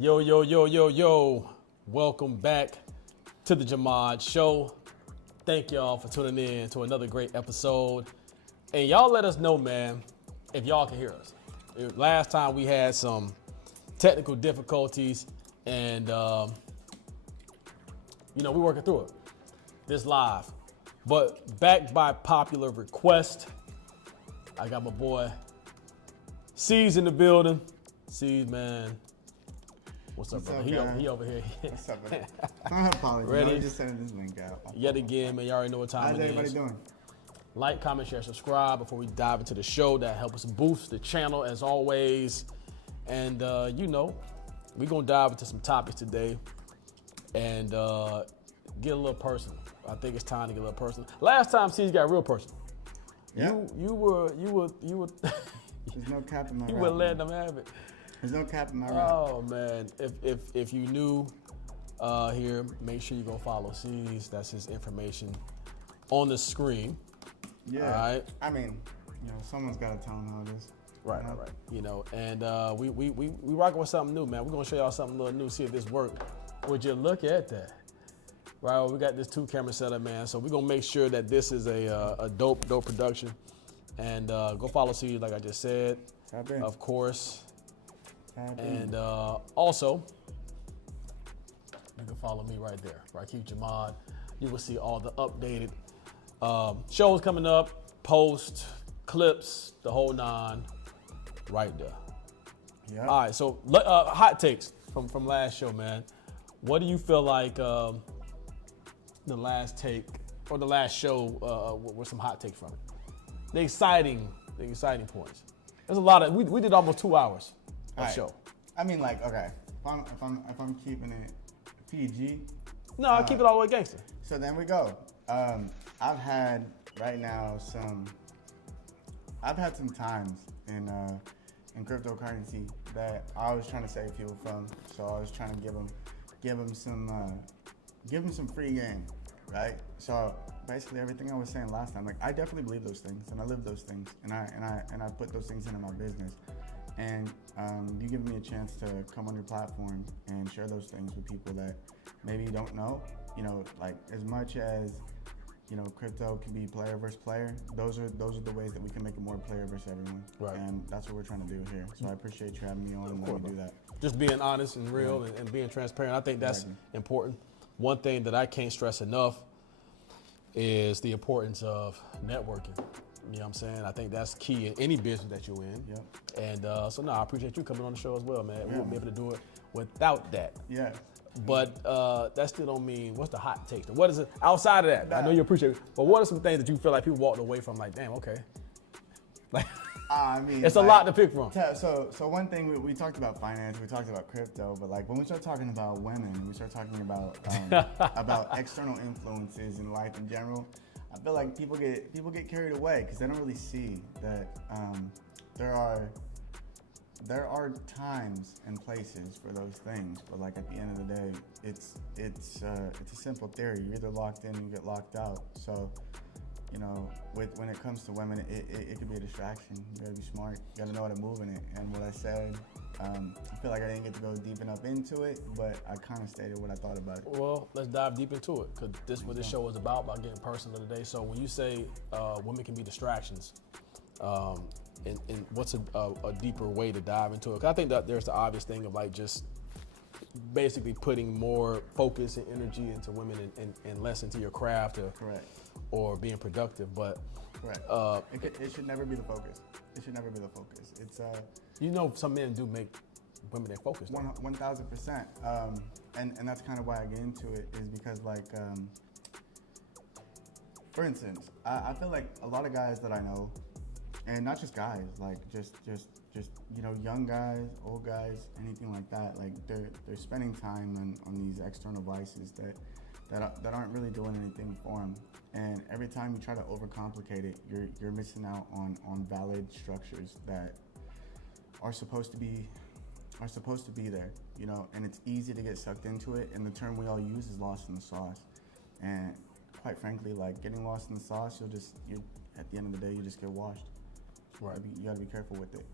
Yo, yo, yo, yo, yo. Welcome back to the Jahmad Show. Thank y'all for tuning in to another great episode. And y'all let us know, man, if y'all can hear us. Last time we had some technical difficulties and, we're working through it. This live. But backed by popular request, I got my boy C's in the building. C's, man. What's up, brother? He over here. What's up, brother? Don't apologize. Ready? I'm just sending this link out. Yet again, man, you already know what time How's it is. everybody doing? Like, comment, share, subscribe before we dive into the show. That helps us boost the channel as always. And, we're going to dive into some topics today and get a little personal. I think it's time to get a little personal. Last time, C's got real personal. Yeah. You were. There's no cap in my rap. You were letting them have it. There's no cap in my rap. Oh man, if you new here, make sure you go follow C's. That's his information on the screen. Yeah. All right. I mean, someone's got to tell them how it is. Right. And we rocking with something new, man. We're gonna show y'all something a little new. See if this works. Would you look at that? Right. We got this 2-camera setup, man. So we're gonna make sure that this is a dope production. And go follow C, like I just said. Tap in. Of course. Tap in. And also, you can follow me right there, rakifjahmad. You will see all the updated shows coming up, posts, clips, the whole nine, right there. Yeah. All right, so hot takes from last show, man. What do you feel like the last take or the last show were some hot takes from it? The exciting points. There's a lot of we did almost 2 hours of Right. show. I mean, like, okay, if I'm keeping it PG. No, I keep it all the way gangster. So then we go. I've had right now some times in cryptocurrency that I was trying to save people from. So I was trying to give them some free game, right? So basically everything I was saying last time, like I definitely believe those things and I live those things and I put those things into my business. And you give me a chance to come on your platform and share those things with people that maybe you don't know. Like as much as crypto can be player versus player. Those are the ways that we can make it more player versus everyone. Right. And that's what we're trying to do here. So I appreciate you having me on and letting me do that. Just being honest and real and being transparent. I think that's important. One thing that I can't stress enough is the importance of networking. You know what I'm saying? I think that's key in any business that you're in. Yep. And I appreciate you coming on the show as well, man. We wouldn't be able to do it without that. Yeah. But that still don't mean, what's the hot take? What is it outside of that? I know you appreciate it, but what are some things that you feel like people walked away from like, damn, okay. Like, I mean, it's a lot to pick from. So one thing, we talked about finance, we talked about crypto, but like when we start talking about women, we start talking about about external influences in life in general, I feel like people get carried away because they don't really see that there are times and places for those things, but like at the end of the day, it's a simple theory. You're either locked in, or you get locked out. So, when it comes to women, it could be a distraction. You gotta be smart. You gotta know how to move in it. And what I said, I feel like I didn't get to go deep enough into it, but I kind of stated what I thought about it. Well, let's dive deep into it, because this is what this show is about getting personal today. So when you say women can be distractions, and what's a deeper way to dive into it? 'Cause I think that there's the obvious thing of like just basically putting more focus and energy into women and less into your craft or being productive. But Correct. It should never be the focus. It should never be the focus. It's some men do make women their focus. 1,000%. And that's kind of why I get into it, is because like for instance, I feel like a lot of guys that I know, and not just guys, like just young guys, old guys, anything like that, like they're spending time on these external vices that aren't really doing anything for them. And every time you try to overcomplicate it, you're missing out on valid structures that are supposed to be there, and it's easy to get sucked into it. And the term we all use is lost in the sauce. And quite frankly, like getting lost in the sauce, at the end of the day, you just get washed. Right. You gotta be careful with it.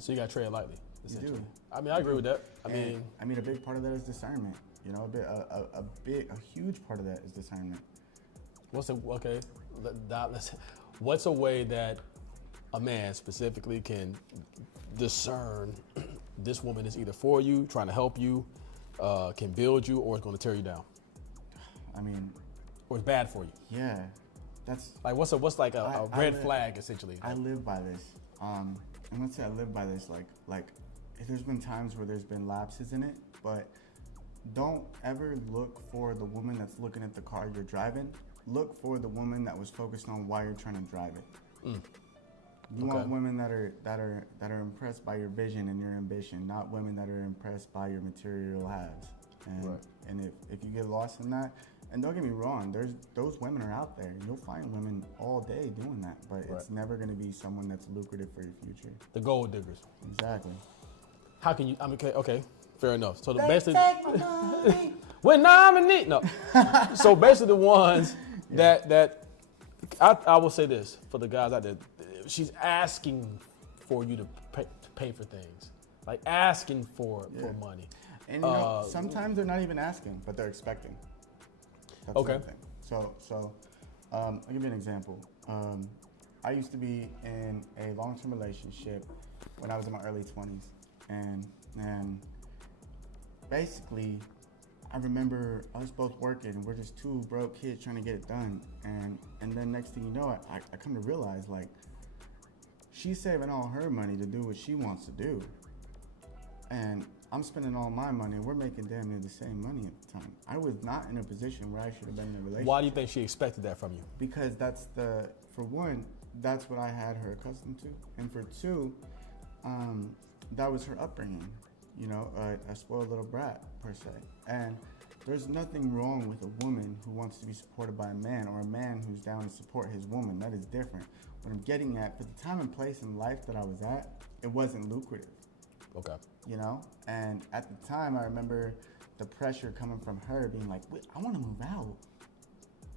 So you gotta tread lightly. You do. I mean, I agree with that. I mean, a big part of that is discernment. You know, a huge part of that is discernment. what's a way that a man specifically can discern this woman is either for you, trying to help you, can build you, or it's going to tear you down? I mean, or it's bad for you? Yeah, that's like what's like a red flag essentially? I live by this. And let's say I live by this. Like, there's been times where there's been lapses in it, but don't ever look for the woman that's looking at the car you're driving. Look for the woman that was focused on why you're trying to drive it. You want women that are impressed by your vision and your ambition, not women that are impressed by your material haves. And if you get lost in that, and don't get me wrong, those women are out there. You'll find women all day doing that, but it's never going to be someone that's lucrative for your future. The gold diggers. Exactly. How can you? I mean, okay, fair enough. So basically, when I'm in need, no. So basically, the ones that I will say this for the guys out there, she's asking for you to pay for things, like asking for money. And you know, sometimes they're not even asking, but they're expecting. That's the other thing. So I'll give you an example. I used to be in a long-term relationship when I was in my early 20s, and basically, I remember us both working, and we're just two broke kids trying to get it done, and then next thing you know, I come to realize, like, she's saving all her money to do what she wants to do, and I'm spending all my money, and we're making damn near the same money at the time. I was not in a position where I should have been in a relationship. Why do you think she expected that from you? Because for one, that's what I had her accustomed to, and for two, that was her upbringing, you know, a spoiled little brat, per se. And there's nothing wrong with a woman who wants to be supported by a man, or a man who's down to support his woman. That is different. What I'm getting at, for the time and place in life that I was at, it wasn't lucrative. Okay. You know, and at the time, I remember the pressure coming from her, being like, "Wait, I want to move out.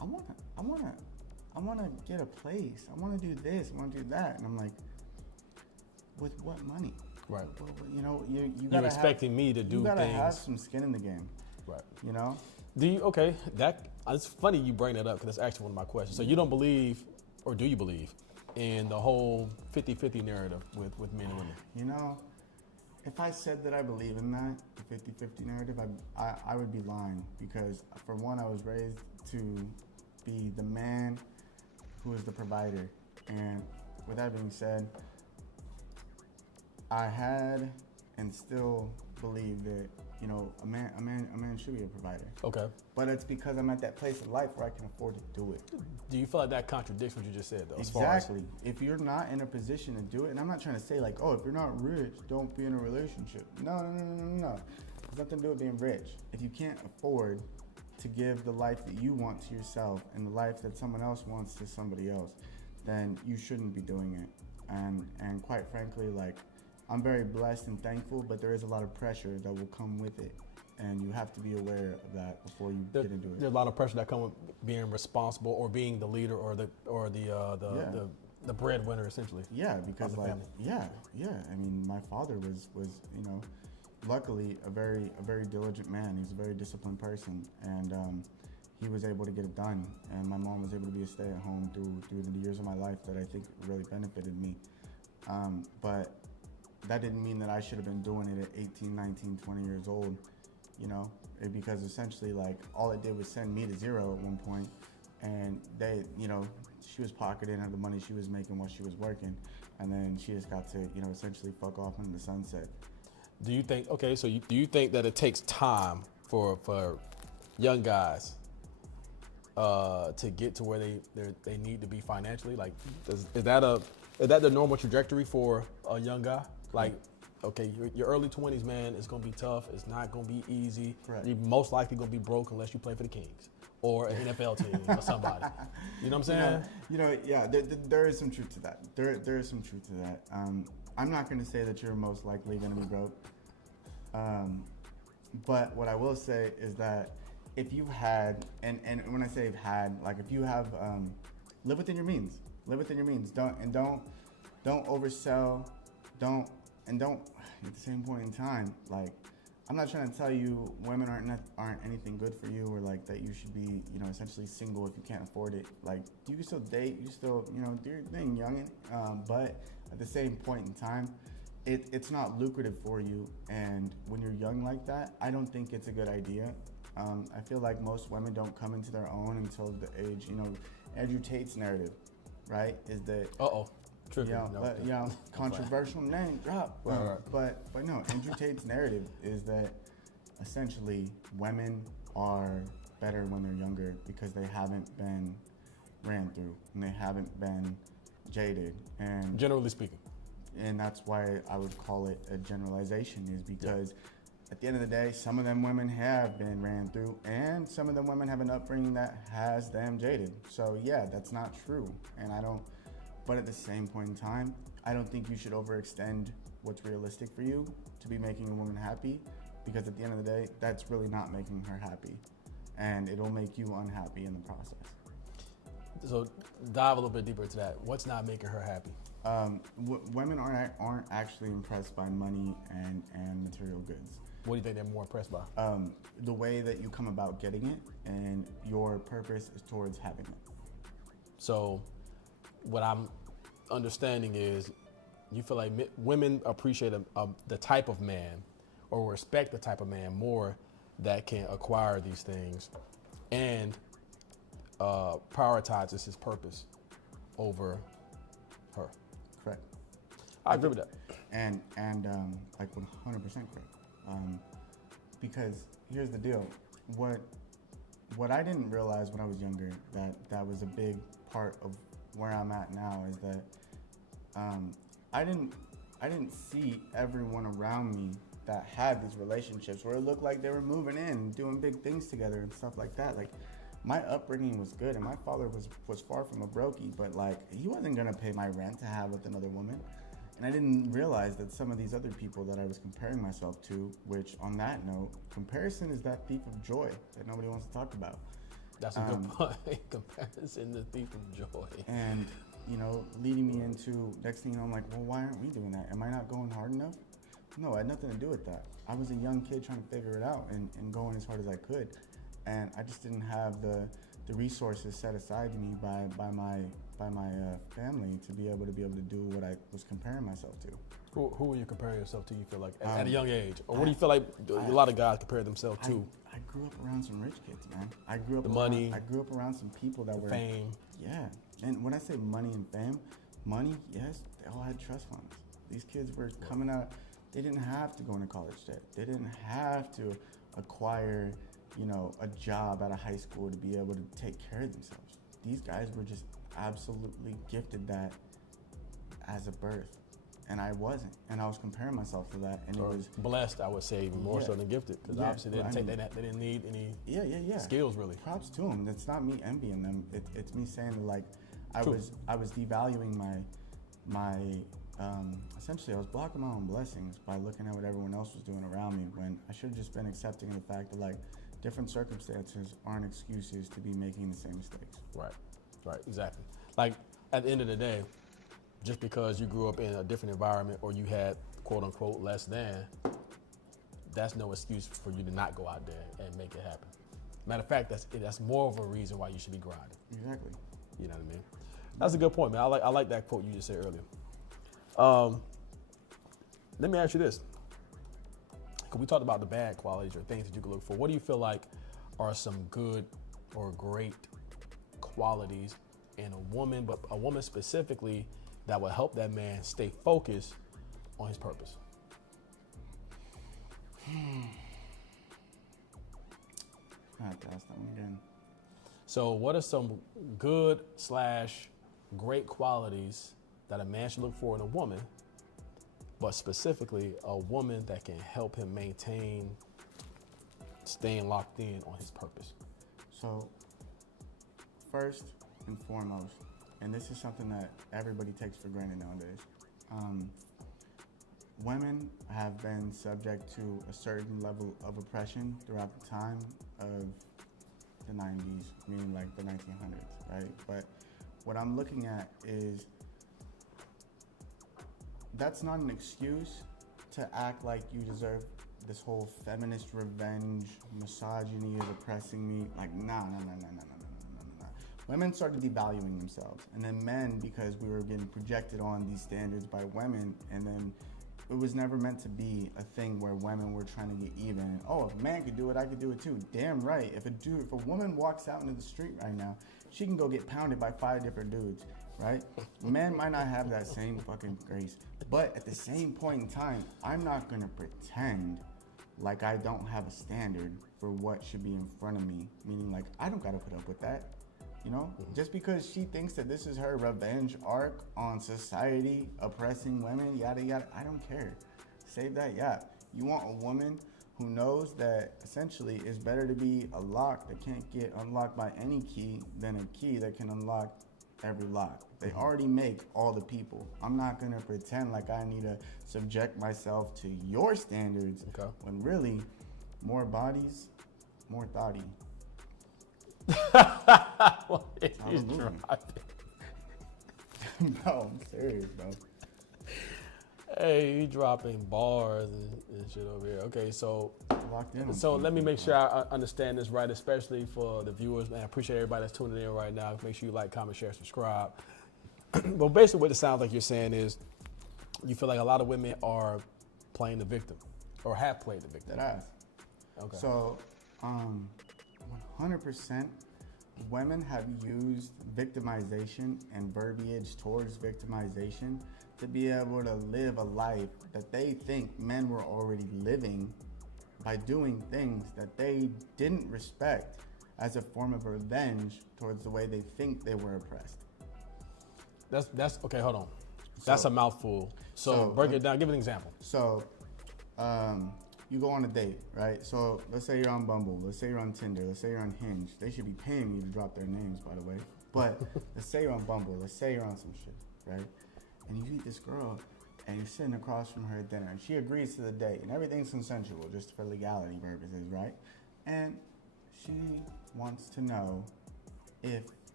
I want to get a place. I want to do this. I want to do that." And I'm like, "With what money?" Right. Well, you know, you You're expecting me to do things. You gotta have some skin in the game. Right. You know. It's funny you bring that up, because that's actually one of my questions. So you don't believe, or do you believe, in the whole 50-50 narrative with men and women? You know, if I said that I believe in that, the 50-50 narrative, I would be lying, because for one, I was raised to be the man who is the provider. And with that being said, I had and still believe that, you know, a man should be a provider. Okay. But it's because I'm at that place in life where I can afford to do it. Do you feel like that contradicts what you just said, though? Exactly. If you're not in a position to do it, and I'm not trying to say like, oh, if you're not rich, don't be in a relationship. No. There's nothing to do with being rich. If you can't afford to give the life that you want to yourself and the life that someone else wants to somebody else, then you shouldn't be doing it. And quite frankly, like, I'm very blessed and thankful, but there is a lot of pressure that will come with it, and you have to be aware of that before you get into it. There's a lot of pressure that comes with being responsible, or being the leader, or the breadwinner, essentially. Yeah, because like family. I mean, my father was you know, luckily a very diligent man. He's a very disciplined person, and he was able to get it done. And my mom was able to be a stay-at-home through the years of my life that I think really benefited me. But that didn't mean that I should have been doing it at 18, 19, 20 years old, you know, because essentially, like, all it did was send me to zero at one point, and she was pocketing her the money she was making while she was working, and then she just got to, you know, essentially fuck off into the sunset. Do you think that it takes time for young guys to get to where they need to be financially? Like, is that the normal trajectory for a young guy? Like, okay, your early 20s, man, it's gonna be tough. It's not gonna be easy. Correct. You're most likely gonna be broke unless you play for the Kings or an NFL team or somebody. You know what I'm saying? Yeah. There is some truth to that. There is some truth to that. I'm not gonna say that you're most likely gonna be broke. But what I will say is that if you've had, and when I say had, like, if you have, live within your means. Live within your means. Don't oversell. Don't and don't, at the same point in time, like, I'm not trying to tell you women aren't anything good for you, or like that you should be, you know, essentially single if you can't afford it. Like, you can still date, you still, you know, do your thing, youngin'. But at the same point in time, it's not lucrative for you. And when you're young like that, I don't think it's a good idea. I feel like most women don't come into their own until the age, you know, Andrew Tate's narrative, right? Is that controversial name drop. Right. But no, Andrew Tate's narrative is that essentially women are better when they're younger because they haven't been ran through and they haven't been jaded. And generally speaking. And that's why I would call it a generalization, is because at the end of the day, some of them women have been ran through, and some of them women have an upbringing that has them jaded. So yeah, that's not true. And but at the same point in time, I don't think you should overextend what's realistic for you to be making a woman happy, because at the end of the day, that's really not making her happy. And it'll make you unhappy in the process. So dive a little bit deeper into that. What's not making her happy? Women aren't actually impressed by money and material goods. What do you think they're more impressed by? The way that you come about getting it, and your purpose is towards having it. So what I'm understanding is you feel like women appreciate the type of man, or respect the type of man more, that can acquire these things and prioritizes his purpose over her. Correct. I agree with that. And like 100% correct. Because here's the deal. What I didn't realize when I was younger, that was a big part of where I'm at now, is that I didn't see everyone around me that had these relationships where it looked like they were moving in, doing big things together and stuff like that. Like, my upbringing was good, and my father was far from a brokey, but like, he wasn't gonna pay my rent to have with another woman. And I didn't realize that some of these other people that I was comparing myself to, which on that note, comparison is that thief of joy that nobody wants to talk about. That's a good point. Comparison, the thief of joy. And, you know, leading me into, next thing you know, I'm like, well, why aren't we doing that? Am I not going hard enough? No, it had nothing to do with that. I was a young kid trying to figure it out and going as hard as I could. And I just didn't have the resources set aside to me by my family to be able to do what I was comparing myself to. Who are you comparing yourself to, you feel like, at a young age? Or what do you feel like a lot of guys compare themselves to? I grew up around some rich kids, man. I grew up around some people that were... Fame. Yeah. And when I say money and fame, money, yes, they all had trust funds. These kids were coming out, they didn't have to go into college debt. They didn't have to acquire, you know, a job at a high school to be able to take care of themselves. These guys were just absolutely gifted that as a birth, and I wasn't, and I was comparing myself to that, and it was blessed, I would say, even more so than gifted, because obviously they didn't need any skills really. Props to them. It's not me envying them. It's me saying that, like, I was devaluing my essentially I was blocking my own blessings by looking at what everyone else was doing around me, when I should have just been accepting the fact that, like, different circumstances aren't excuses to be making the same mistakes. Right, exactly. Like, at the end of the day, just because you grew up in a different environment or you had, quote unquote, less than, that's no excuse for you to not go out there and make it happen. Matter of fact, that's more of a reason why you should be grinding. Exactly. You know what I mean? That's a good point, man. I like that quote you just said earlier. Let me ask you this. Because we talked about the bad qualities or things that you can look for. What do you feel like are some good or great qualities in a woman, but a woman specifically, that will help that man stay focused on his purpose? I have to ask that one again. So what are some good / great qualities that a man should look for in a woman, but specifically a woman that can help him maintain staying locked in on his purpose? So first and foremost, and this is something that everybody takes for granted nowadays, women have been subject to a certain level of oppression throughout the time of the 90s, meaning like the 1900s, right? But what I'm looking at is, that's not an excuse to act like you deserve this whole feminist revenge, misogyny is oppressing me. Like, nah. Women started devaluing themselves. And then men, because we were getting projected on these standards by women, and then it was never meant to be a thing where women were trying to get even. And, oh, if a man could do it, I could do it too. Damn right. If a woman walks out into the street right now, she can go get pounded by 5 different dudes, right? Men might not have that same fucking grace. But at the same point in time, I'm not gonna pretend like I don't have a standard for what should be in front of me. Meaning, like, I don't gotta put up with that. You know, just because she thinks that this is her revenge arc on society oppressing women, yada yada, I don't care. Save that yap. You want a woman who knows that essentially it's better to be a lock that can't get unlocked by any key than a key that can unlock every lock. They already make all the people. I'm not gonna pretend like I need to subject myself to your standards when really more bodies, more thotty. He's dropping. No, I'm serious, bro. Hey, you dropping bars and shit over here. Okay, so Locked in. So let me make sure I understand this right, especially for the viewers. Man, I appreciate everybody that's tuning in right now. Make sure you like, comment, share, subscribe. Well, basically what it sounds like you're saying is you feel like a lot of women are playing the victim or have played the victim. That ass. Okay. So, 100% women have used victimization and verbiage towards victimization to be able to live a life that they think men were already living by doing things that they didn't respect as a form of revenge towards the way they think they were oppressed. That's okay, hold on. That's a mouthful. So break it down, give an example. So, you go on a date, right? So let's say you're on Bumble, let's say you're on Tinder, let's say you're on Hinge. They should be paying you to drop their names, by the way. But let's say you're on Bumble, let's say you're on some shit, right? And you meet this girl and you're sitting across from her at dinner and she agrees to the date and everything's consensual just for legality purposes, right? And she wants to know if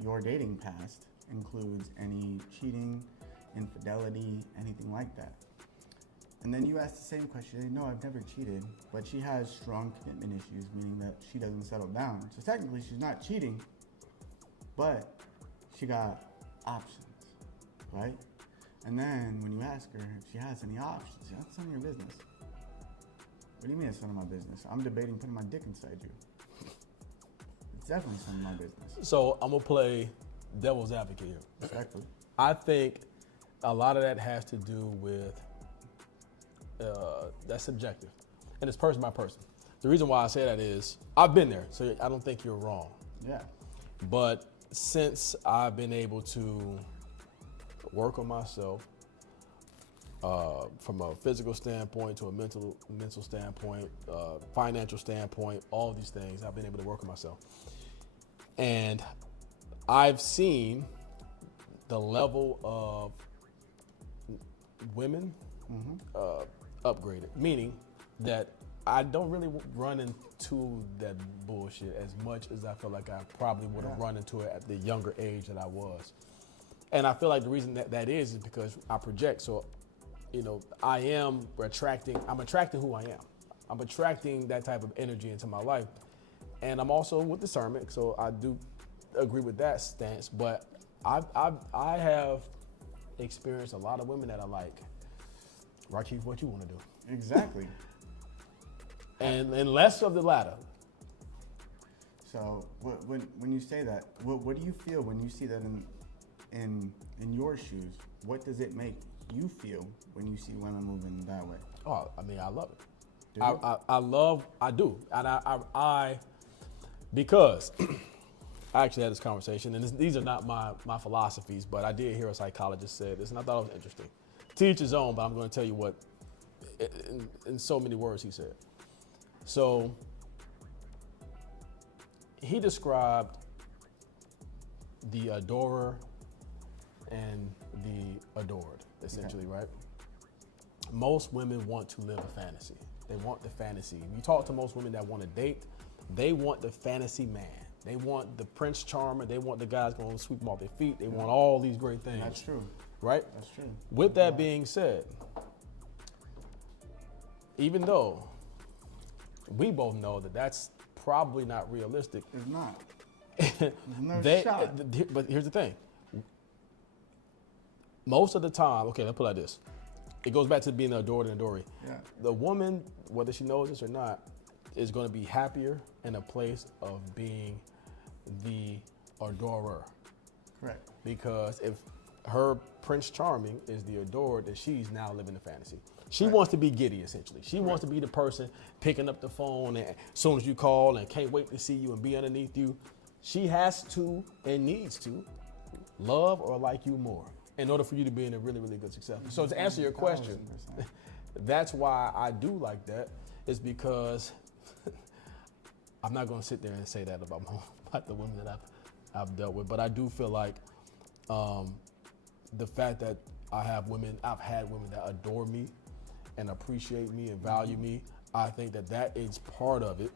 your dating past includes any cheating, infidelity, anything like that. And then you ask the same question, no, I've never cheated, but she has strong commitment issues, meaning that she doesn't settle down. So technically she's not cheating, but she got options, right? And then when you ask her if she has any options, that's none of your business. What do you mean it's none of my business? I'm debating putting my dick inside you. It's definitely some of my business. So I'm gonna play devil's advocate here. Respectfully. I think a lot of that has to do with that's subjective, and it's person by person. The reason why I say that is I've been there, so I don't think you're wrong. Yeah. But since I've been able to work on myself from a physical standpoint to a mental standpoint, financial standpoint, all of these things, I've been able to work on myself. And I've seen the level of women upgraded, meaning that I don't really run into that bullshit as much as I feel like I probably would have run into it at the younger age that I was. And I feel like the reason that is because I project. So, you know, I'm attracting who I am. I'm attracting that type of energy into my life. And I'm also with discernment, so I do agree with that stance. But I have experienced a lot of women that are like, Rakif, what you want to do? Exactly. And less of the latter. So when you say that, what do you feel when you see that in your shoes? What does it make you feel when you see women moving that way? Oh, I mean, I love it. Do you? I do. And I because I actually had this conversation, and these are not my philosophies, but I did hear a psychologist say this, and I thought it was interesting. To each his own, but I'm going to tell you what, in so many words he said. So he described the adorer and the adored, essentially, right? Most women want to live a fantasy. They want the fantasy. If you talk to most women that want to date, they want the fantasy man. They want the Prince Charmer. They want the guys going to sweep them off their feet. They want all these great things. That's true. Right? That's true. With that being said, even though we both know that that's probably not realistic. It's not. There's no shot. But here's the thing. Most of the time, okay, let's put it like this. It goes back to being adored and adoree. Yeah. The woman, whether she knows this or not, is going to be happier in a place of being the adorer. Correct. Because if her Prince Charming is the adored, then she's now living the fantasy. She Right. wants to be giddy, essentially. She wants to be the person picking up the phone and as soon as you call and can't wait to see you and be underneath you. She has to and needs to love or like you more in order for you to be in a really, really good success. So to answer your question, 1000%. that's why I do like that, is because I'm not going to sit there and say that about the women that I've dealt with, but I do feel like the fact that I've had women that adore me and appreciate me and value me, I think that is part of it.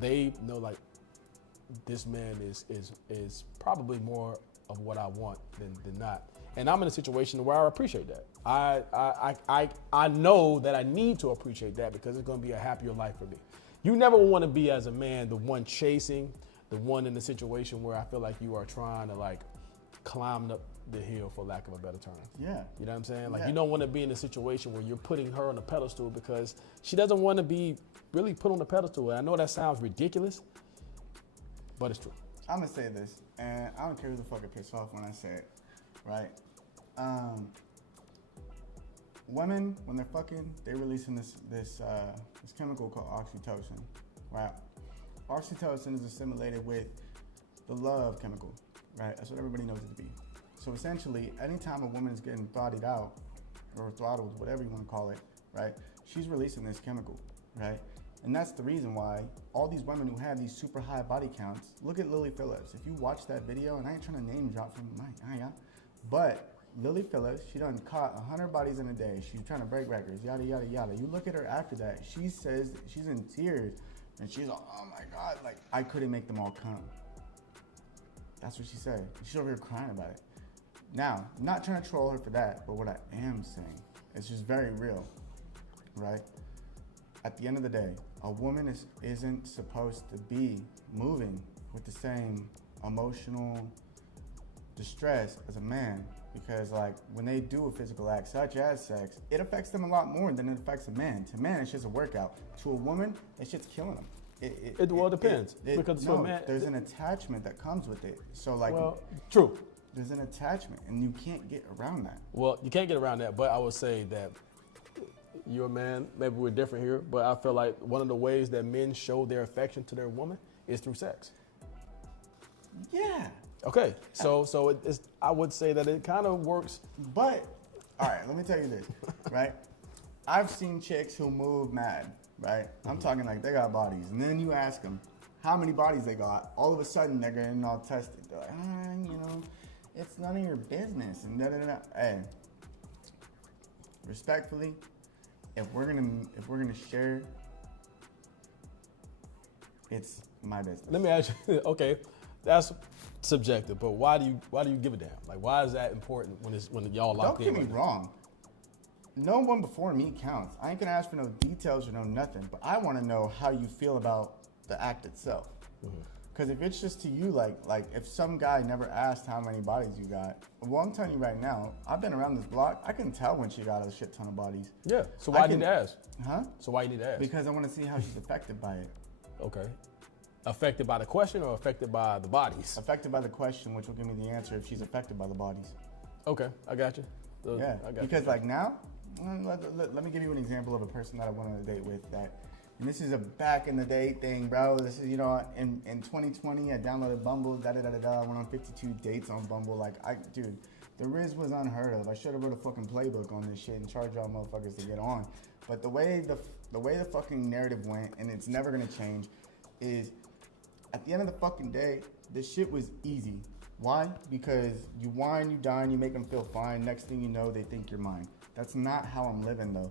They know, like, this man is probably more of what I want than not. And I'm in a situation where I appreciate that. I know that I need to appreciate that because it's going to be a happier life for me. You never want to be, as a man, the one chasing, the one in the situation where I feel like you are trying to, like, climb up the hill, for lack of a better term. Yeah. You know what I'm saying? Like, Yeah. you don't want to be in a situation where you're putting her on a pedestal because she doesn't want to be really put on the pedestal. And I know that sounds ridiculous, but it's true. I'm gonna say this, and I don't care who the fuck it pisses off when I say it, right? Women, when they're fucking, they're releasing this chemical called oxytocin, right? Oxytocin is assimilated with the love chemical, right? That's what everybody knows it to be. So essentially, anytime a woman is getting throttled out, or throttled, whatever you want to call it, right? She's releasing this chemical, right? And that's the reason why all these women who have these super high body counts, look at Lily Phillips. If you watch that video, and I ain't trying to name drop from but Lily Phillips, she done caught 100 bodies in a day. She's trying to break records, yada, yada, yada. You look at her after that, she says she's in tears, and she's like, oh my God, like, I couldn't make them all come. That's what she said. She's over here crying about it. Now, I'm not trying to troll her for that, but what I am saying, it's just very real, right? At the end of the day, a woman isn't supposed to be moving with the same emotional distress as a man, because, like, when they do a physical act such as sex, it affects them a lot more than it affects a man. To a man, it's just a workout. To a woman, it's just killing them. It depends. Because no, for a man, there's an attachment that comes with it. So, like, well, true. There's an attachment, and you can't get around that. Well, you can't get around that, but I would say that you're a man, maybe we're different here, but I feel like one of the ways that men show their affection to their woman is through sex. Yeah. Okay, so it's, I would say that it kind of works. But, all right, let me tell you this, right? I've seen chicks who move mad, right? I'm talking like they got bodies, and then you ask them how many bodies they got. All of a sudden, they're getting all tested. They're like, you know, it's none of your business, and da da da. Hey, respectfully, if we're gonna share, it's my business. Let me ask you. Okay, that's subjective, but why do you give a damn? Like, why is that important when y'all locked in? Don't get me wrong. No one before me counts. I ain't gonna ask for no details or no nothing, but I want to know how you feel about the act itself. Because if it's just to you, like if some guy never asked how many bodies you got, well, I'm telling you right now, I've been around this block. I can tell when she got a shit ton of bodies. Yeah. So why you need to ask? Huh? So why you need to ask? Because I want to see how she's affected by it. Okay. Affected by the question or affected by the bodies? Affected by the question, which will give me the answer if she's affected by the bodies. Okay, I got you. Yeah. I got Because you. like now, let me give you an example of a person that I went on a date with that. And this is a back in the day thing, bro. This is, you know, in 2020, I downloaded Bumble, I went on 52 dates on Bumble. Like, dude, the Riz was unheard of. I should have wrote a fucking playbook on this shit and charged y'all motherfuckers to get on. But the way the fucking narrative went, and it's never gonna change, is at the end of the fucking day, this shit was easy. Why? Because you wine, you dine, you make them feel fine. Next thing you know, they think you're mine. That's not how I'm living though.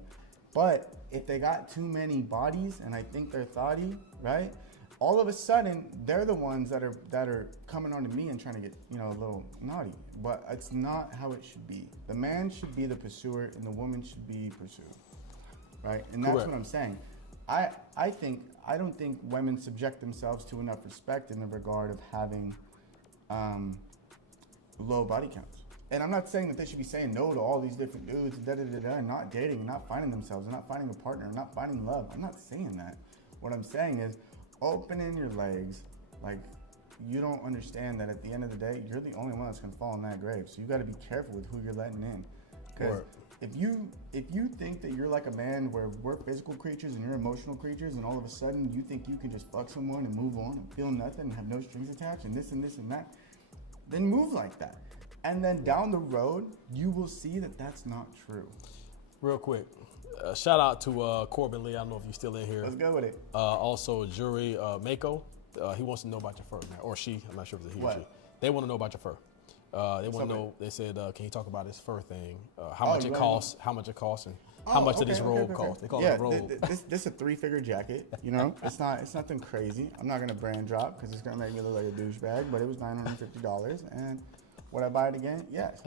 But if they got too many bodies and I think they're thotty, right? All of a sudden, they're the ones that are coming onto me and trying to get, you know, a little naughty. But it's not how it should be. The man should be the pursuer and the woman should be pursued. right? And that's Correct. what I'm saying. I don't think women subject themselves to enough respect in the regard of having low body counts. And I'm not saying that they should be saying no to all these different dudes, and not dating, and not finding themselves, and not finding a partner, and not finding love. I'm not saying that. What I'm saying is opening your legs. Like, you don't understand that at the end of the day, you're the only one that's gonna fall in that grave. So you got to be careful with who you're letting in. Because if you think that you're like a man where we're physical creatures and you're emotional creatures, and all of a sudden you think you can just fuck someone and move on and feel nothing and have no strings attached and this and this and that, then move like that. And then down the road, you will see that that's not true. Real quick, shout out to Corbin Lee. I don't know if you're still in here. Let's go with it. Also, Jury Mako. He wants to know about your fur, man. Or she. I'm not sure if it's a he or she. They want to know about your fur. They want to know. They said, "Can you talk about this fur thing? How much it costs? How much it costs, and how much did this robe cost?" They call it a robe. This is a 3-figure jacket. You know, it's nothing crazy. I'm not gonna brand drop because it's gonna make me look like a douchebag. But it was $950, and would I buy it again? Yes.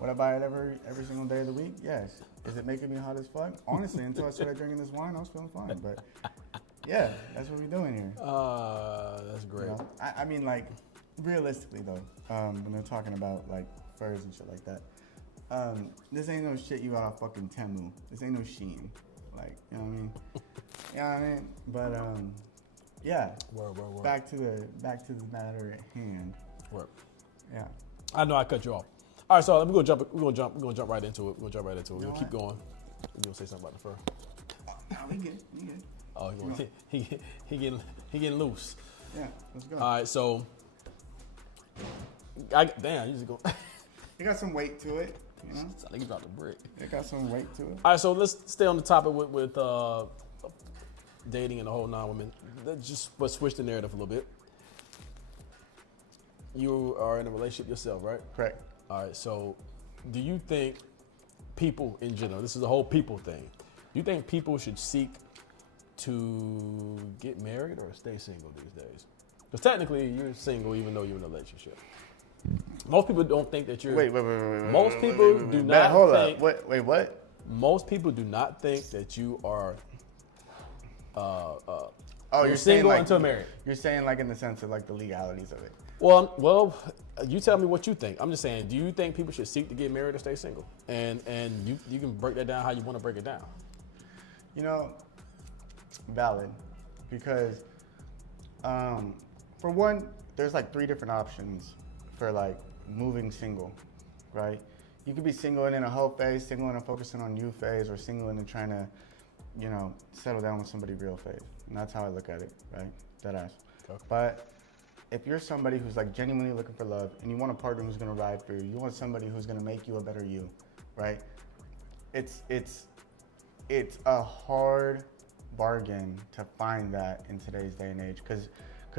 Would I buy it every single day of the week? Yes. Is it making me hot as fuck? Honestly, until I started drinking this wine, I was feeling fine. But yeah, that's what we're doing here. That's great. You know? I mean, like, realistically though, when they're talking about like furs and shit like that, this ain't no shit you got off fucking Temu. This ain't no Shein. Like, you know what I mean? You know what I mean? But yeah. Word. Back to the matter at hand. Word. Yeah. I know I cut you off. All right, so we're gonna jump right into it. We're gonna keep going. You gonna say something about the fur? No, we good. Oh, he getting loose. Yeah, let's go. All right, so damn, you just go. It got some weight to it, you know. I think you dropped the brick. It got some weight to it. All right, so let's stay on the topic with dating and the whole women. But switch the narrative a little bit. You are in a relationship yourself, right? Correct. All right, so do you think people in general, this is a whole people thing, do you think people should seek to get married or stay single these days? Because technically you're single even though you're in a relationship. Most people don't think that you're... Wait. Most people do not hold think... up. Wait, what? Most people do not think that you are you're single like, until married. You're saying like in the sense of like the legalities of it. Well, you tell me what you think. I'm just saying, do you think people should seek to get married or stay single? And you can break that down how you want to break it down. You know, valid. Because for one, there's like 3 different options for like moving single, right? You could be single and in a hoe phase, single and focusing on you phase, or single and trying to, you know, settle down with somebody real phase. And that's how I look at it, right? Deadass. Okay. But if you're somebody who's like genuinely looking for love and you want a partner who's gonna ride for you, you want somebody who's gonna make you a better you, right? It's a hard bargain to find that in today's day and age, because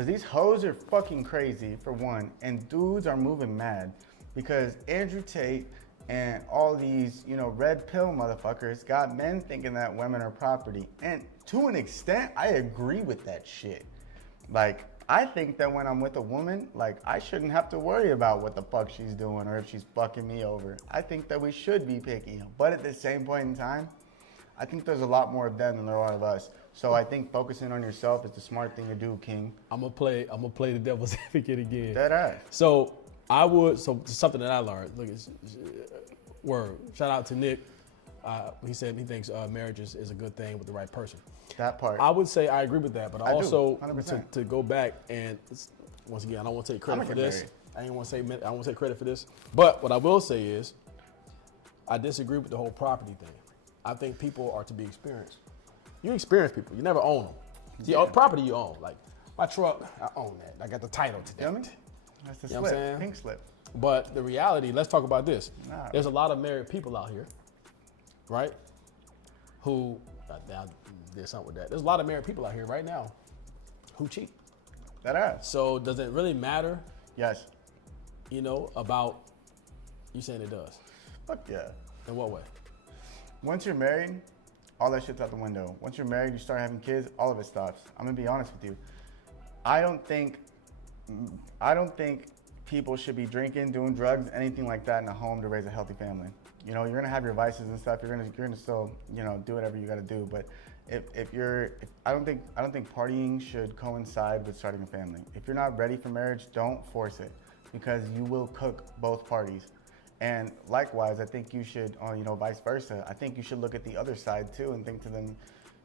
these hoes are fucking crazy for one, and dudes are moving mad because Andrew Tate and all these, you know, red pill motherfuckers got men thinking that women are property. And to an extent, I agree with that shit. Like, I think that when I'm with a woman, like, I shouldn't have to worry about what the fuck she's doing or if she's fucking me over. I think that we should be picky. But at the same point in time, I think there's a lot more of them than there are of us. So I think focusing on yourself is the smart thing to do, King. I'm gonna play the devil's advocate again. Dead ass. So something that I learned. Look, word. Shout out to Nick. He said he thinks marriage is a good thing with the right person. That part. I would say I agree with that, but I also 100%. to go back and once again, I don't want to take credit for this. I don't want to take credit for this. But what I will say is, I disagree with the whole property thing. I think people are to be experienced. You experience people. You never own them. See, property you own. Like my truck, I own that. I got the title to that. That's the You know what I'm saying? pink slip. But the reality, let's talk about this. Nah. There's a lot of married people out here, right? Who, I did something with that. There's a lot of married people out here right now who cheat. That ass. So does it really matter? Yes. You know, about, you saying it does? Fuck yeah. In what way? Once you're married, all that shit's out the window. Once you're married, you start having kids, all of it stops. I'm gonna be honest with you. I don't think people should be drinking, doing drugs, anything like that in a home to raise a healthy family. You know, you're gonna have your vices and stuff. You're gonna still, you know, do whatever you gotta do. But I don't think partying should coincide with starting a family. If you're not ready for marriage, don't force it, because you will cook both parties. And likewise, I think you should, you know, vice versa. I think you should look at the other side too and think to them,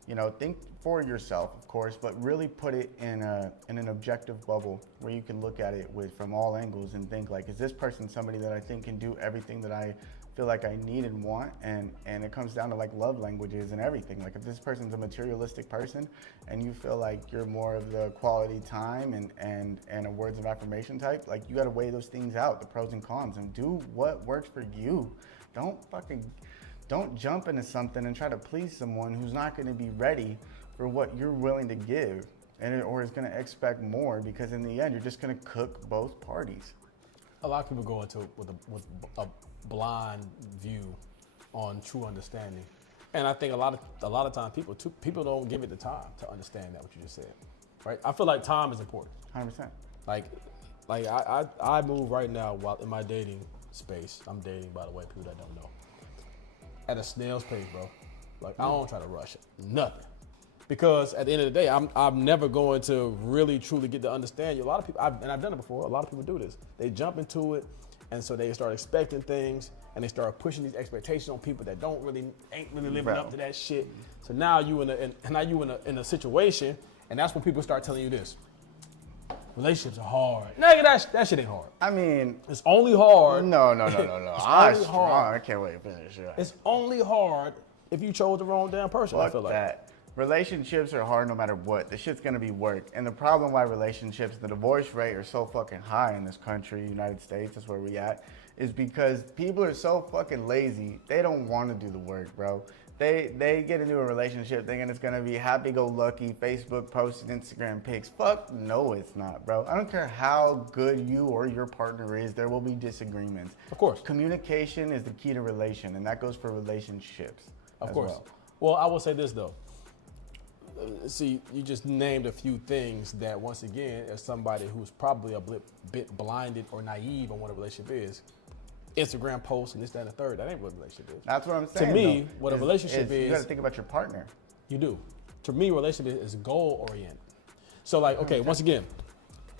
you know, think for yourself, of course, but really put it in an objective bubble where you can look at it from all angles and think like, is this person somebody that I think can do everything that I feel like I need and want? And it comes down to like love languages and everything. Like if this person's a materialistic person and you feel like you're more of the quality time and a words of affirmation type, like you got to weigh those things out, the pros and cons, and do what works for you. Don't jump into something and try to please someone who's not going to be ready for what you're willing to give, or is going to expect more, because in the end, you're just going to cook both parties. A lot of people go into it with a blind view on true understanding, and I think a lot of times people don't give it the time to understand that what you just said, right? I feel like time is important. 100%. Like I move right now while in my dating space. I'm dating, by the way, people that don't know, at a snail's pace, bro. Like I don't try to rush it, nothing. Because at the end of the day, I'm never going to really truly get to understand you. A lot of people, and I've done it before, a lot of people do this. They jump into it, and so they start expecting things, and they start pushing these expectations on people that ain't really living up to that shit. So now you in a situation, and that's when people start telling you this. Relationships are hard. Nigga, that shit ain't hard. I mean, it's only hard. No. It's only hard. I can't wait to finish it. It's only hard if you chose the wrong damn person. Fuck I feel like that. Relationships are hard no matter what. The shit's gonna be work. And the problem why relationships, the divorce rate are so fucking high in this country, United States, that's where we at, is because people are so fucking lazy. They don't want to do the work, bro. They get into a relationship thinking it's gonna be happy-go-lucky, Facebook posts and Instagram pics. Fuck no, it's not, bro. I don't care how good you or your partner is, there will be disagreements. Of course. Communication is the key to relation, and that goes for relationships. Of course. Well, I will say this though. See, you just named a few things that, once again, as somebody who's probably a bit blinded or naive on what a relationship is, Instagram posts and this, that, and the third, that ain't what a relationship is. That's what I'm saying. To me, what a relationship is, you gotta think about your partner. You do. To me, relationship is goal-oriented. So like, okay, once again,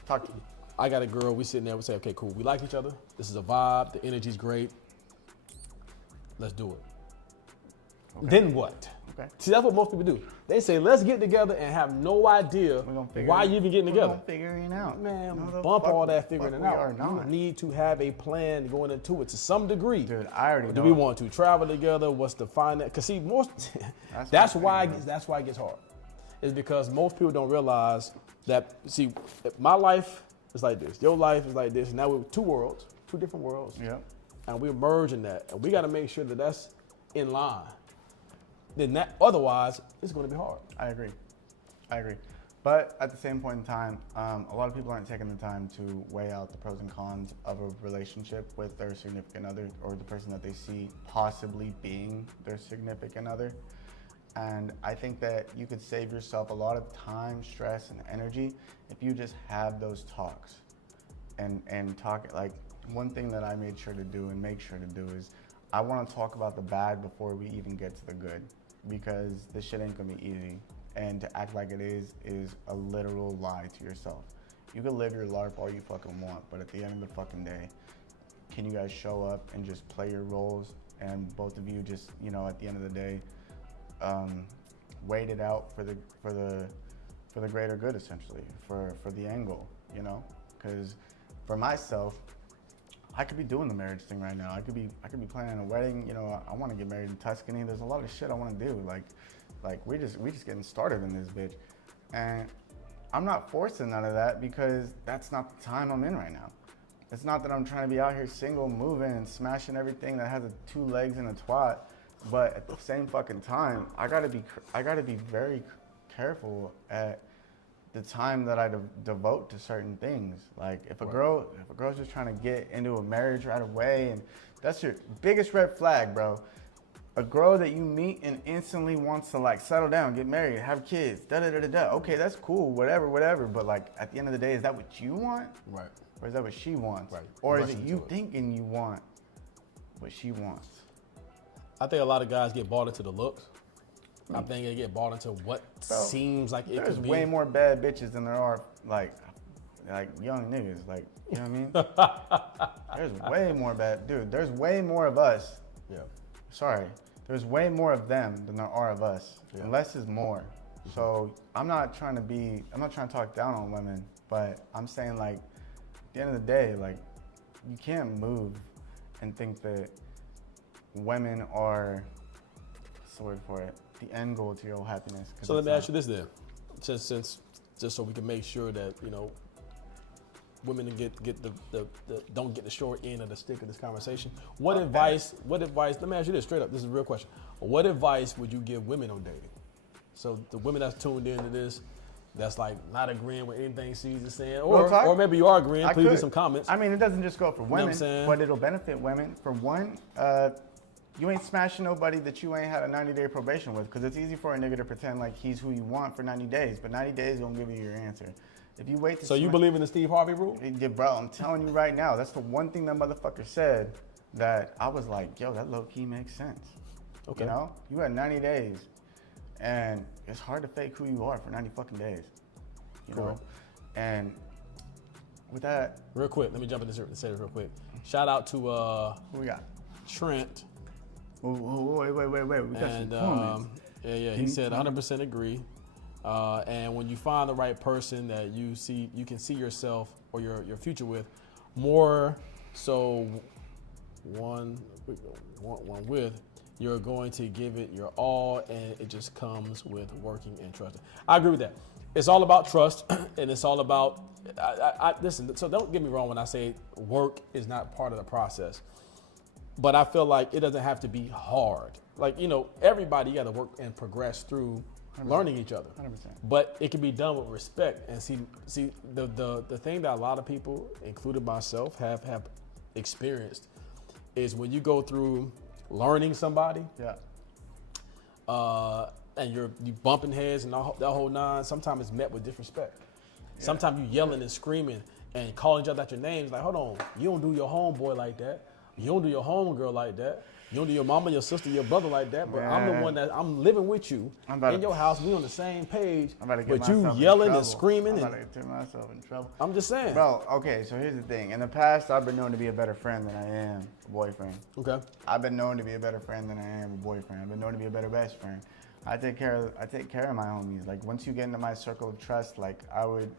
talk to me. I got a girl, we sitting there, we say, okay, cool, we like each other, this is a vibe, the energy's great, let's do it. Okay. Then what? Okay. See, that's what most people do. They say, let's get together and have no idea why you even getting together. We're gonna figure it out. Man, bump all that figuring it out. You need to have a plan going into it to some degree. Dude, I already know. Do we want to travel together? What's the finance? Because see, that's why it gets hard. It's because most people don't realize that, see, my life is like this. Your life is like this. And now we're two different worlds. Yep. And we're merging that. And we got to make sure that that's in line. Then that, otherwise, it's going to be hard. I agree. But at the same point in time, a lot of people aren't taking the time to weigh out the pros and cons of a relationship with their significant other, or the person that they see possibly being their significant other. And I think that you could save yourself a lot of time, stress, and energy if you just have those talks and talk. Like, one thing that I made sure to do and make sure to do is I want to talk about the bad before we even get to the good, because this shit ain't gonna be easy. And to act like it is a literal lie to yourself. You can live your life all you fucking want, but at the end of the fucking day, can you guys show up and just play your roles, and both of you just, you know, at the end of the day, wait it out for the greater good, essentially, for the end goal, you know? Because for myself, I could be doing the marriage thing right now. I could be planning a wedding. You know, I want to get married in Tuscany. There's a lot of shit I want to do. Like we just getting started in this bitch, and I'm not forcing none of that, because that's not the time I'm in right now. It's not that I'm trying to be out here single, moving and smashing everything that has 2 legs and a twat. But at the same fucking time, I gotta be very careful at the time that I devote to certain things. Like if a girl's just trying to get into a marriage right away, and that's your biggest red flag, bro. A girl that you meet and instantly wants to like settle down, get married, have kids, okay, that's cool, whatever. But like at the end of the day, is that what you want? Right. Or is that what she wants? Right. Or is it you thinking you want what she wants? I think a lot of guys get bought into the looks. I think they get bought into what seems like it There's could be. way more bad bitches than there are like young niggas. Like, you know what I mean? There's way more bad, dude. There's way more of us. Yeah. Sorry, there's way more of them than there are of us. Yeah. And less is more. So I'm not trying to talk down on women, but I'm saying like, at the end of the day, like, you can't move and think that women are, what's the word for it, the end goal to your whole happiness. So let me ask you this then, since just so we can make sure that, you know, women don't get the short end of the stick of this conversation. What advice, let me ask you this straight up, this is a real question. What advice would you give women on dating? So the women that's tuned into this, that's like not agreeing with anything CZ is saying, or maybe you are agreeing, please leave some comments. I mean, it doesn't just go for women, saying? but it'll benefit women. For one, you ain't smashing nobody that you ain't had a 90-day probation with, because it's easy for a nigga to pretend like he's who you want for 90 days, but 90 days don't give you your answer. If you wait to So you believe in the Steve Harvey rule? Yeah, bro, I'm telling you right now, that's the one thing that motherfucker said that I was like, yo, that low-key makes sense. Okay. You know? You had 90 days, and it's hard to fake who you are for 90 fucking days. You know? And with that... Real quick, let me jump in and say this real quick. Shout out to who we got? Trent. Wait. We got some comments. Yeah. He said 100% agree. And when you find the right person that you can see yourself or your future with, more so one with, you're going to give it your all, and it just comes with working and trusting. I agree with that. It's all about trust, and it's all about, listen, so don't get me wrong when I say work is not part of the process, but I feel like it doesn't have to be hard. Like, you know, everybody got to work and progress through 100%. Learning each other. 100%. But it can be done with respect. And see the thing that a lot of people, including myself, have experienced is when you go through learning somebody, and you bumping heads and that whole nine, sometimes it's met with disrespect. Yeah. Sometimes you yelling and screaming and calling each other out your names, like, hold on, you don't do your homeboy like that. You don't do your homegirl like that. You don't do your mama, your sister, your brother like that, but I'm the one that I'm living with you in your house. We on the same page, but you yelling and screaming. I'm about to get myself in trouble. I'm just saying. Bro, okay, so here's the thing. In the past, I've been known to be a better friend than I am a boyfriend. Okay. I've been known to be a better friend than I am a boyfriend. I've been known to be a better best friend. I take care of my homies. Like, once you get into my circle of trust, like I would,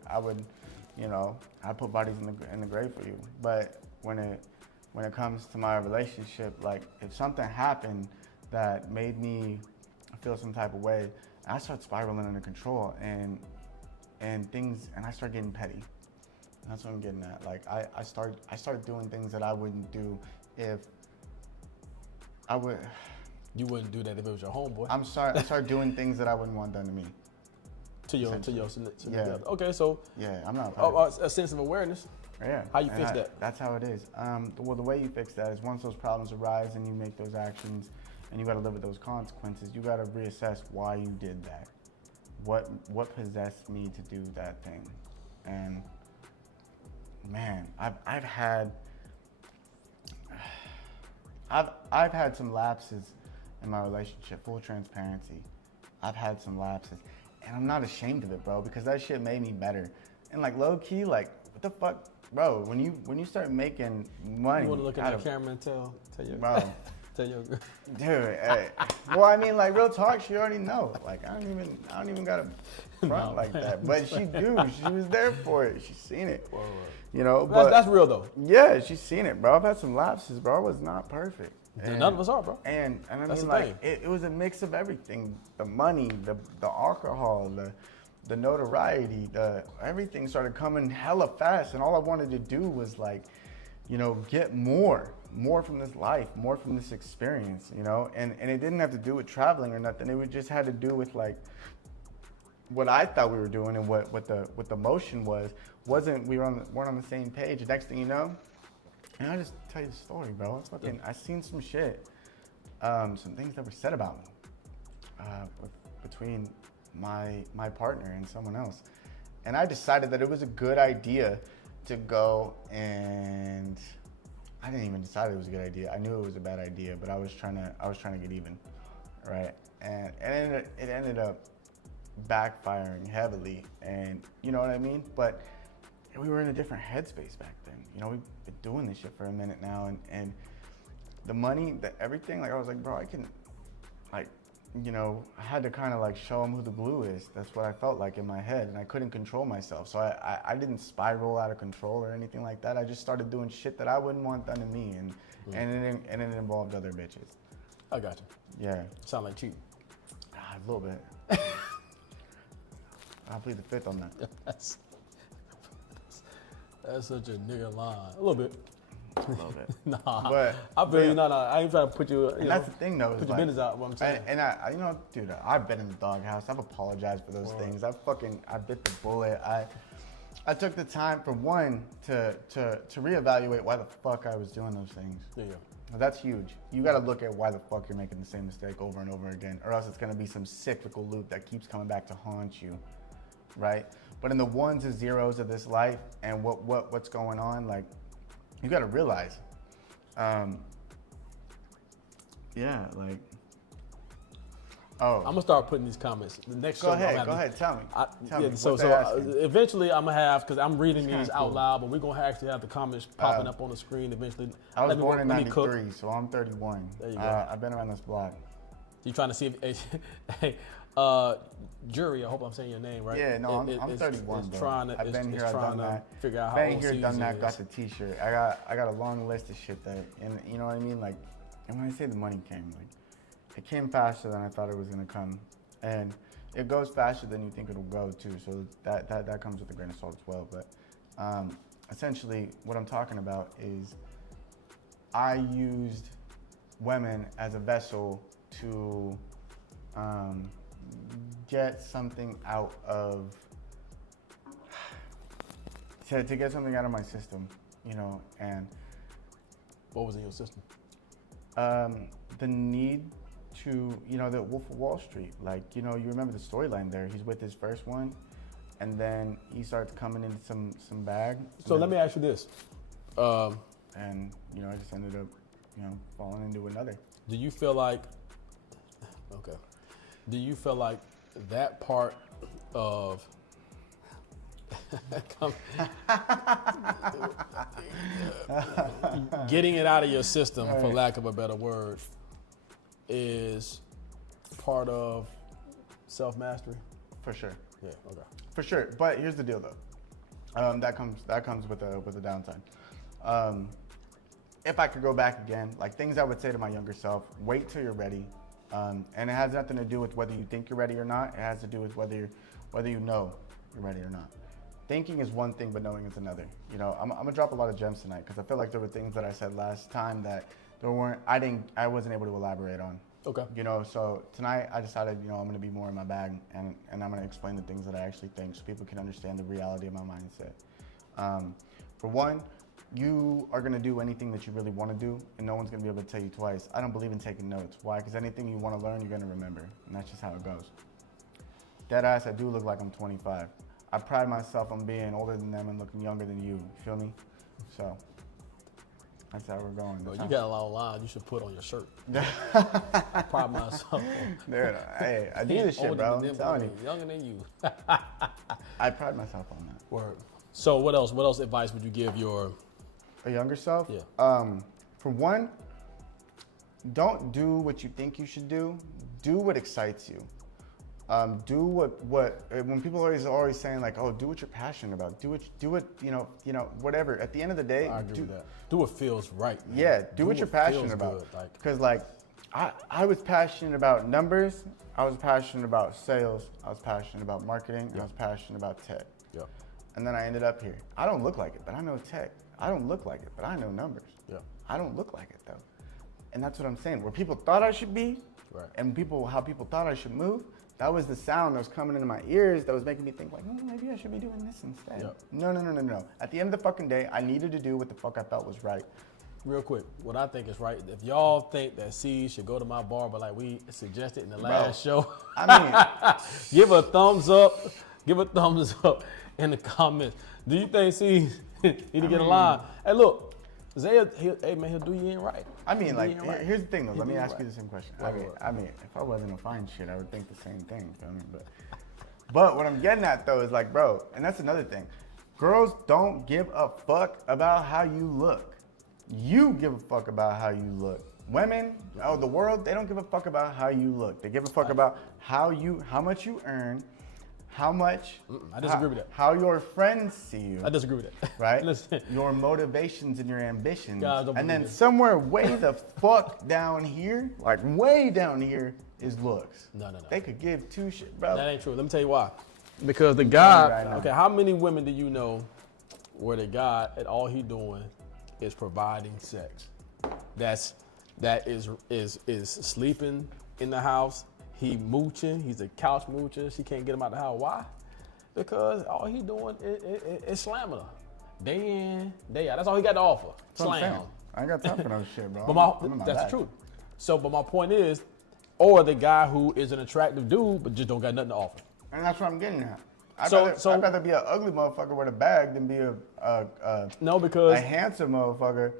you know, I put bodies in the grave for you. But when it comes to my relationship, like, if something happened that made me feel some type of way, I start spiraling into control and I start getting petty. That's what I'm getting at. Like, I start doing things that I wouldn't do if I would. You wouldn't do that if it was your homeboy. I start doing things that I wouldn't want done to me. To your yeah. Okay, so yeah, I'm not. A sense of awareness. Yeah. How you fix that? That's how it is. Well, the way you fix that is once those problems arise and you make those actions and you got to live with those consequences, you got to reassess why you did that. What possessed me to do that thing? And man, I've had some lapses in my relationship, full transparency. I've had some lapses and I'm not ashamed of it, bro, because that shit made me better. And like low key, like, what the fuck? Bro, when you start making money, you want to look at the camera and tell your bro, tell your girl. Dude, hey. Well, I mean, like, real talk, she already know. Like, I don't even gotta front like that. But she do. She was there for it. She's seen it. Whoa. You know, but that's real though. Yeah, she's seen it, bro. I've had some lapses, bro. I was not perfect. And none of us are, bro. And I mean, like, it was a mix of everything: the money, the alcohol, the notoriety, everything started coming hella fast, and all I wanted to do was, like, you know, get more from this life, more from this experience, you know, and it didn't have to do with traveling or nothing. It just had to do with, like, what I thought we were doing and what the motion wasn't. We weren't on the same page. The next thing you know, and I'll just tell you the story, bro. I seen some shit, some things that were said about me between my partner and someone else, and I decided that it was a good idea to go and I didn't even decide it was a good idea. I knew it was a bad idea, but I was trying to get even, right? And it ended up backfiring heavily, and you know what I mean? But we were in a different headspace back then. You know, we've been doing this shit for a minute now, and the money, everything, like I was like, bro, I can, like, you know, I had to kind of like show them who the glue is. That's what I felt like in my head, and I couldn't control myself. So I didn't spiral out of control or anything like that. I just started doing shit that I wouldn't want done to me, and it involved other bitches. I got you. Yeah. Sound like cheating. A little bit. I'll plead the fifth on that. That's such a nigga line. A little bit. A little bit. Nah, but I feel you. No, I ain't trying to put you. That's the thing, though. Put your business out. What I'm saying. And I, you know, dude, I've been in the doghouse. I've apologized for those things. I bit the bullet. I took the time for one to reevaluate why the fuck I was doing those things. Yeah. That's huge. You got to look at why the fuck you're making the same mistake over and over again, or else it's gonna be some cyclical loop that keeps coming back to haunt you, right? But in the ones and zeros of this life and what's going on, like, you got to realize, yeah, like, oh. I'm gonna start putting these comments. The next Go show. ahead, tell me. Tell me. So eventually I'm gonna have, because I'm reading these out cool. loud, but we're gonna actually have the comments popping up on the screen eventually. I was born in 93, so I'm 31. There you go. I've been around this block. You trying to see if, hey, Jury, I hope I'm saying your name right. Yeah, no, I'm 31, bro. I've been here, I've done that. Figure out how been old here, done that, is. got the t-shirt. I got a long list of shit that, and you know what I mean? Like, and when I say the money came, like, it came faster than I thought it was gonna come. And it goes faster than you think it'll go too. So that comes with a grain of salt as well. But essentially what I'm talking about is I used women as a vessel to get something out of, to get something out of my system, you know, and What was in your system? the need to, you know, the Wolf of Wall Street, like, you know, you remember the storyline there. He's with his first one, and then he starts coming into some bag. So let me ask you this. And, you know, I just ended up, you know, falling into another. Do you feel like, okay, do you feel like that part of getting it out of your system, for lack of a better word, is part of self-mastery? For sure. Yeah, okay. For sure. But here's the deal, though. That comes with a downside. If I could go back again, like, things I would say to my younger self: wait till you're ready. And it has nothing to do with whether you think you're ready or not. It has to do with whether you know you're ready or not. Thinking is one thing, but knowing is another. You know, I'm gonna drop a lot of gems tonight because I feel like there were things that I said last time that I wasn't able to elaborate on. Okay. You know, so tonight I decided, you know, I'm gonna be more in my bag, and I'm gonna explain the things that I actually think so people can understand the reality of my mindset. For one, you are gonna do anything that you really wanna do, and no one's gonna be able to tell you twice. I don't believe in taking notes. Why? Because anything you wanna learn, you're gonna remember, and that's just how it goes. Deadass, I do look like I'm 25. I pride myself on being older than them and looking younger than you. You feel me? So that's how we're going. Well, you got a lot of lines you should put on your shirt. I pride myself. Hey, I do this shit, bro. I'm telling you. Younger than you. I pride myself on that. Word. So what else advice would you give your younger self? Yeah. For one, don't do what you think you should do. Do what excites you. Do what when people are always saying, like, oh, do what you're passionate about. Do what you know, whatever. At the end of the day, I agree with that. Do what feels right. Man. Yeah, do what you're passionate about. Because like I was passionate about numbers. I was passionate about sales. I was passionate about marketing. Yep. I was passionate about tech. Yep. And then I ended up here. I don't look like it, but I know tech. I don't look like it, but I know numbers. Yep. I don't look like it though. And that's what I'm saying. Where people thought I should be, right, and how people thought I should move, that was the sound that was coming into my ears that was making me think, like, maybe I should be doing this instead. Yep. No. At the end of the fucking day, I needed to do what the fuck I felt was right. Real quick, what I think is right, if y'all think that C should go to my barber like we suggested in the last show, I mean, give a thumbs up. Give a thumbs up in the comments. Do you think C need to get a line? Hey, look, Zay, hey man, he'll do you in right. I mean, like, right. here's the thing though. Let me do you ask right. you the same question. Right, I mean, if I wasn't a fine shit, I would think the same thing. You feel me? But what I'm getting at though is like, bro, and that's another thing. Girls don't give a fuck about how you look. You give a fuck about how you look. Women, the world, they don't give a fuck about how you look. They give a fuck about how much you earn, how much. I disagree with that. How your friends see you. I disagree with that. Right? Listen. Your motivations and your ambitions. God, don't and then believe it. somewhere way the fuck down here, like way down here, is looks. No. They could give two shit, bro. That ain't true. Let me tell you why. Because the guy, right now. okay, how many women do you know where the guy and all he doing is providing sex? That is sleeping in the house. He mooching. He's a couch moocher. She can't get him out the house. Why? Because all he doing is slamming her. Day in, day out. That's all he got to offer. That's what I'm Slam. saying. I ain't got time for no shit, bro. But that's the truth. So, but my point is, or the guy who is an attractive dude but just don't got nothing to offer. And that's what I'm getting at. I'd rather be an ugly motherfucker with a bag than be because a handsome motherfucker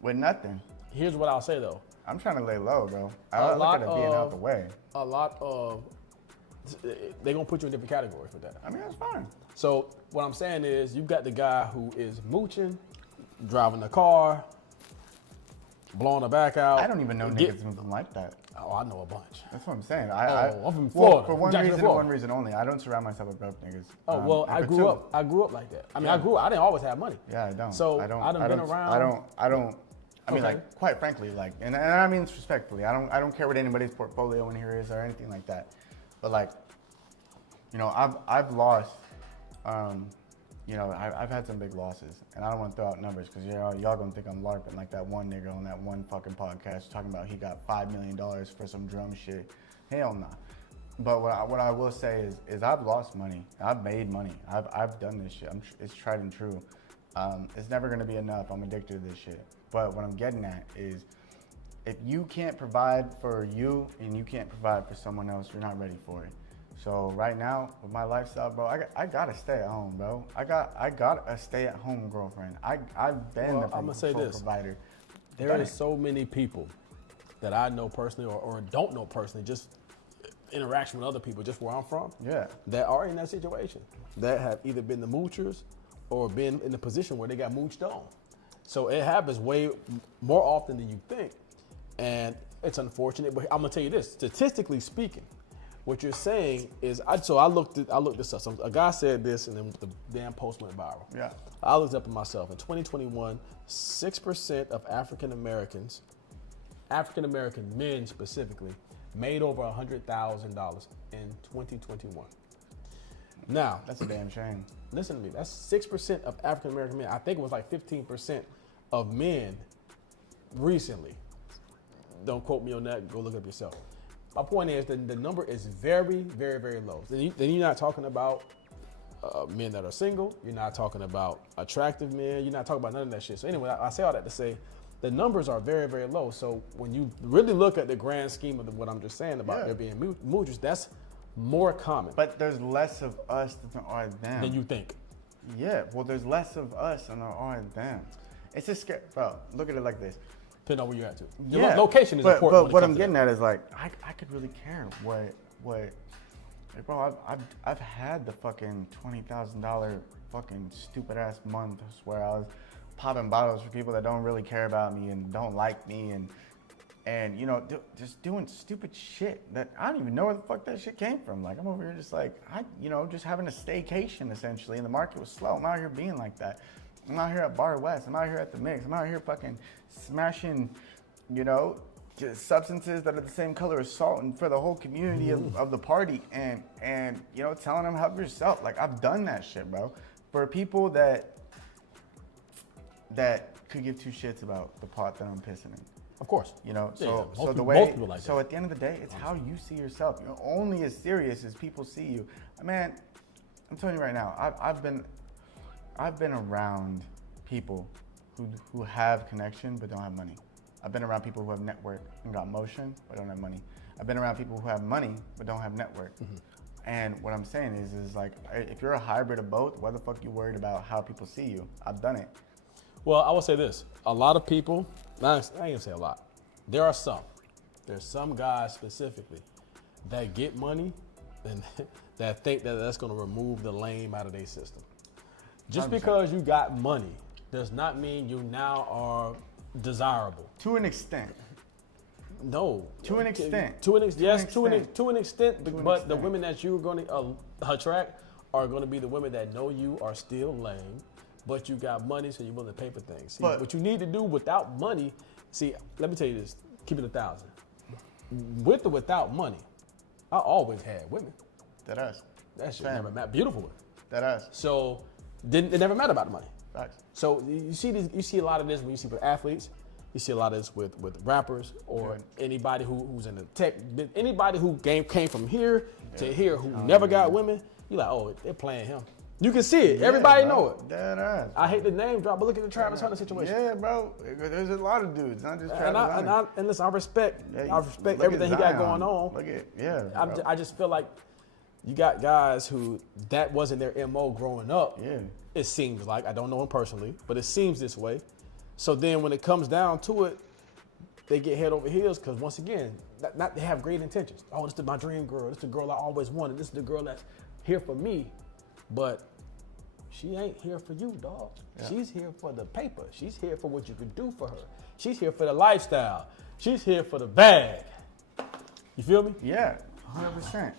with nothing. Here's what I'll say though. I'm trying to lay low, bro. I look at it being out the way. A lot of they're gonna put you in different categories for that. I mean, that's fine. So what I'm saying is, you got the guy who is mooching, driving the car, blowing the back out. I don't even know niggas moving like that. Oh, I know a bunch. That's what I'm saying. I'm from Florida. For one Jackson, reason, Florida. and one reason only. I don't surround myself with broke niggas. Oh well, I number grew two. up. I grew up like that. I mean, I didn't always have money. Yeah, I don't. So I don't. I done been around. I mean, Okay. like, quite frankly, like, and I mean this respectfully. I don't care what anybody's portfolio in here is or anything like that. But like, you know, I've lost. You know, I've had some big losses, and I don't want to throw out numbers because y'all gonna think I'm LARPing like that one nigga on that one fucking podcast talking about he got $5 million for some drum shit. Hell nah. But what I will say is I've lost money. I've made money. I've done this shit. It's tried and true. It's never gonna be enough. I'm addicted to this shit. But what I'm getting at is, if you can't provide for you and you can't provide for someone else, you're not ready for it. So right now, with my lifestyle, bro, I gotta stay at home, bro. I got a stay at home girlfriend. I've been the provider. There is so many people that I know personally or don't know personally, just interaction with other people, just where I'm from, that are in that situation, that have either been the moochers or been in the position where they got mooched on. So it happens way more often than you think, and it's unfortunate. But I'm gonna tell you this: statistically speaking, what you're saying is, I looked this up. A guy said this, and then the damn post went viral. Yeah. I looked up at myself. In 2021, 6% of African American men specifically, made over $100,000 in 2021. Now, that's a damn shame. Listen to me. That's 6% of African American men. I think it was like 15% of men recently. Don't quote me on that. Go look it up yourself. My point is that the number is very, very, very low. Then you're not talking about men that are single. You're not talking about attractive men. You're not talking about none of that shit. So anyway, I say all that to say the numbers are very, very low. So when you really look at the grand scheme of what I'm just saying about there being moochers, that's more common. But there's less of us than there are them. Than you think. Yeah, well, there's less of us than there are them. It's just scary. Bro, look at it like this. Depending on where you're at, too. Your location is important. But what I'm getting at is, like, I could really care what like, bro, I've had the fucking $20,000 fucking stupid ass month where I was popping bottles for people that don't really care about me and don't like me and you know, just doing stupid shit that I don't even know where the fuck that shit came from. Like, I'm over here just like, just having a staycation essentially, and the market was slow. I'm out here being like that. I'm out here at Bar West. I'm out here at the Mix. I'm out here fucking smashing, just substances that are the same color as salt, and for the whole community of the party, and telling them help yourself. Like, I've done that shit, bro. For people that could give two shits about the pot that I'm pissing in. Of course. So at the end of the day, it's how you see yourself. You're only as serious as people see you. Man, I'm telling you right now, I've been around people who have connection but don't have money. I've been around people who have network and got motion but don't have money. I've been around people who have money but don't have network. And what I'm saying is like, if you're a hybrid of both, why the fuck you worried about how people see you? I've done it. Well, I will say this. A lot of people, I ain't gonna say a lot. There's some guys specifically that get money and that think that that's gonna remove the lame out of their system. Just 100%. because you got money does not mean you now are desirable. To an extent. No. To an extent. To an extent, but the extent. women that you're going to attract are going to be the women that know you are still lame, but you got money, so you're willing to pay for things. See, But- what you need to do without money, see, let me tell you this, keep it 1,000. With or without money, I always had women. That us. That shit Fam. never mattered. Beautiful women. That us. So it never mattered about the money. Facts. So you see a lot of this when you see with athletes. You see a lot of this with rappers or anybody who's in the tech. Anybody who came from here to here who never got women. You like, oh, they're playing him. You can see it. Everybody know it. That us. I hate the name drop, but look at the Travis Hunter situation. Yeah, bro. There's a lot of dudes, not just Travis Hunter. And listen, I respect Look everything at he got Zion. going on. Look at, yeah. bro. I just feel like you got guys who that wasn't their MO growing up. Yeah. It seems like, I don't know him personally, but it seems this way. So then when it comes down to it, they get head over heels because once again, they have great intentions. Oh, this is my dream girl. This is the girl I always wanted. This is the girl that's here for me. But she ain't here for you, dog. Yeah. She's here for the paper. She's here for what you can do for her. She's here for the lifestyle. She's here for the bag. You feel me? Yeah, 100%.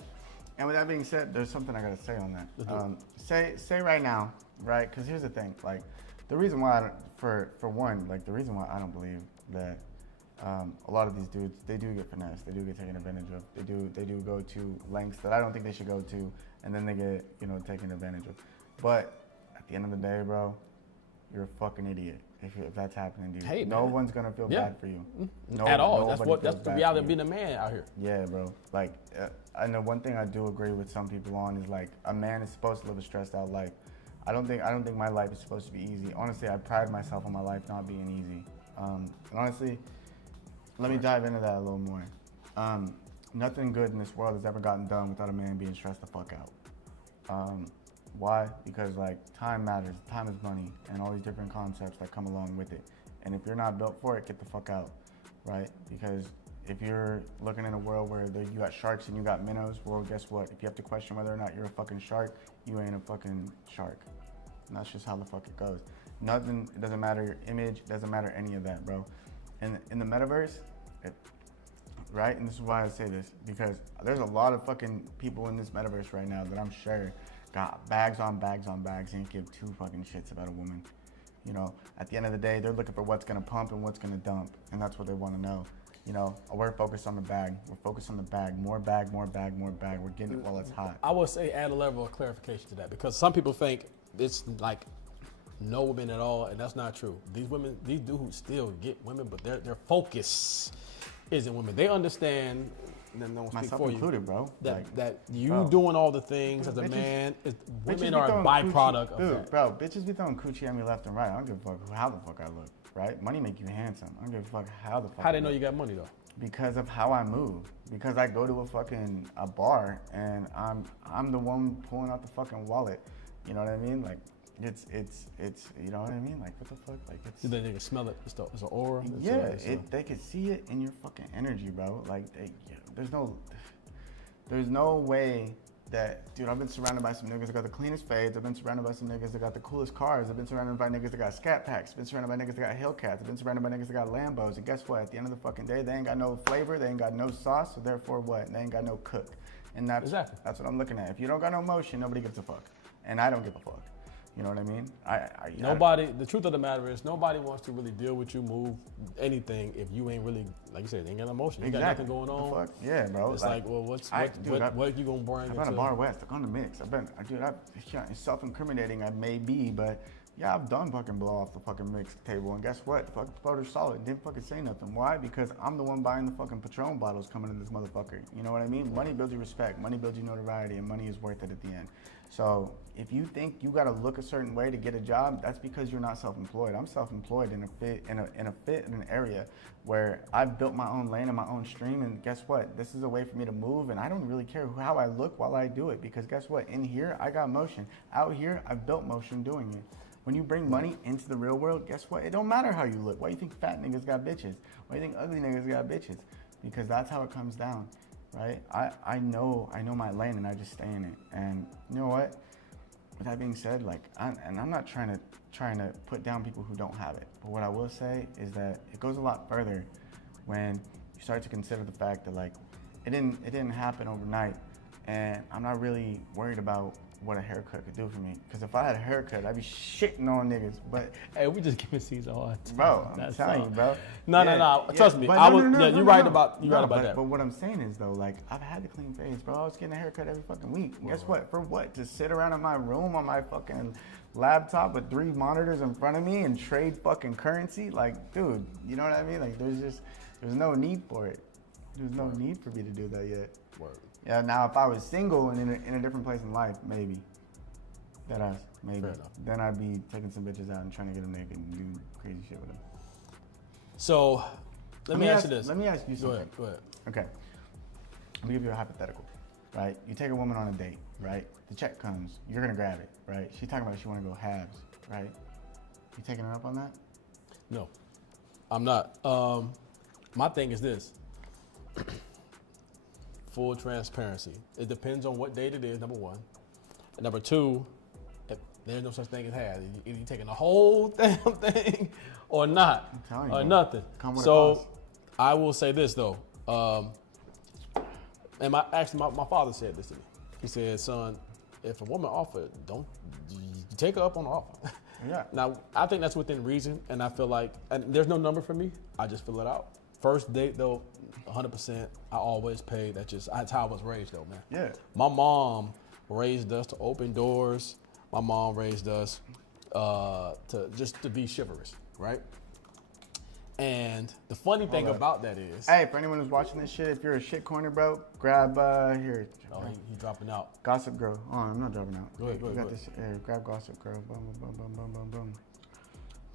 And with that being said, there's something I gotta say on that. Say right now, right? Because here's the thing, like the reason why, for one, like the reason why I don't believe that a lot of these dudes, they do get finessed, they do get taken advantage of, they do go to lengths that I don't think they should go to, and then they get taken advantage of. But at the end of the day, bro, you're a fucking idiot if that's happening to you. Hey, no man. one's gonna feel bad for you. At all. That's Nobody that's feels the bad reality for of you. being a man out here. Yeah, bro. Like, I know one thing I do agree with some people on is like a man is supposed to live a stressed out life. I don't think my life is supposed to be easy. Honestly, I pride myself on my life not being easy. And honestly, let me dive into that a little more. Nothing good in this world has ever gotten done without a man being stressed the fuck out. Why? Because like time matters, time is money, and all these different concepts that come along with it. And if you're not built for it, get the fuck out, right? Because if you're looking in a world where you got sharks and you got minnows, well, guess what? If you have to question whether or not you're a fucking shark, you ain't a fucking shark. And that's just how the fuck it goes. Nothing, it doesn't matter your image, it doesn't matter any of that, bro. And in the metaverse, right? And this is why I say this, because there's a lot of fucking people in this metaverse right now that I'm sure got bags on bags on bags and give two fucking shits about a woman. At the end of the day, they're looking for what's gonna pump and what's gonna dump, and that's what they wanna know. We're focused on the bag. We're focused on the bag. More bag, more bag, more bag. We're getting it while it's hot. I would say add a level of clarification to that because some people think it's like no women at all, and that's not true. These dudes still get women, but their focus isn't women. They understand, and no one speak Myself for included, you, bro. that you bro. doing all the things as a Bitches- man, Bitches women be are a throwing byproduct coochie, of that. Bro, bitches be throwing coochie at me left and right. I don't give a fuck how the fuck I look, right? Money make you handsome. I don't give a fuck how the fuck How I they know look. you got money though? Because of how I move. Because I go to a bar and I'm the one pulling out the fucking wallet. You know what I mean? Like it's you know what I mean? Like what the fuck? Like it's. So they can smell it. It's an aura. Yeah, they could see it in your fucking energy, bro. Like there's no way that, dude, I've been surrounded by some niggas that got the cleanest fades. I've been surrounded by some niggas that got the coolest cars. I've been surrounded by niggas that got scat packs. I've been surrounded by niggas that got Hellcats. I've been surrounded by niggas that got Lambos. And guess what? At the end of the fucking day, they ain't got no flavor. They ain't got no sauce. So therefore what? They ain't got no cook. And that's what I'm looking at. If you don't got no motion, nobody gives a fuck. And I don't give a fuck. You know what I mean? The truth of the matter is, nobody wants to really deal with you, move anything if you ain't really, like you said, they ain't got emotion. You got nothing going on. The fuck? Yeah, bro. It's like well, what you gonna bring? I've been a Bar West. I've gone to mix. It's self-incriminating. I may be, but yeah, I've done fucking blow off the fucking mix table. And guess what? The fucking floater's solid. Didn't fucking say nothing. Why? Because I'm the one buying the fucking Patron bottles coming in this motherfucker. You know what I mean? Money builds you respect. Money builds you notoriety, and money is worth it at the end. So if you think you gotta look a certain way to get a job, that's because you're not self-employed. I'm self-employed in an area where I've built my own lane and my own stream, and guess what? This is a way for me to move, and I don't really care how I look while I do it, because guess what? In here, I got motion. Out here, I've built motion doing it. When you bring money into the real world, guess what? It don't matter how you look. Why you think fat niggas got bitches? Why you think ugly niggas got bitches? Because that's how it comes down, right? I know my lane and I just stay in it. And you know what? With that being said, like, I'm not trying to put down people who don't have it. But what I will say is that it goes a lot further when you start to consider the fact that like it didn't happen overnight, and I'm not really worried about what a haircut could do for me. Because if I had a haircut, I'd be shitting on niggas. But hey, we just giving Caesar a hard time. Bro, I'm telling you, bro. No. Trust me. You're right about that. But what I'm saying is though, like, I've had the clean face, bro. I was getting a haircut every fucking week. And guess what? For what? To sit around in my room on my fucking laptop with 3 monitors in front of me and trade fucking currency? Like, dude, you know what I mean? Like, there's no need for it. There's no need for me to do that yet. Word. Yeah, now if I was single and in a different place in life, maybe. Maybe. Then I'd be taking some bitches out and trying to get them naked and do crazy shit with them. So, let me ask you this. Let me ask you something. Go ahead. Okay. Let me give you a hypothetical, right? You take a woman on a date, right? The check comes, you're gonna grab it, right? She's talking about she wanna go halves, right? You taking her up on that? No, I'm not. My thing is this. Full transparency. It depends on what date it is, number one. And number two, if there's no such thing as half. Either you're taking the whole damn thing or not, I'm telling you, or nothing. So I will say this though, and my father said this to me. He said, son, if a woman offered, don't you take her up on the offer. Yeah. Now, I think that's within reason, and I feel like, and there's no number for me. I just fill it out. First date though, 100%, I always pay. That's how I was raised though, man. Yeah. My mom raised us to open doors. My mom raised us to be chivalrous, right? And the funny thing about that is, hey, for anyone who's watching this shit, if you're a shit corner, bro, grab here. Oh, he's dropping out. Gossip Girl. Oh, I'm not dropping out. Go ahead. Got this. Grab Gossip Girl. Boom, boom, boom, boom, boom, boom.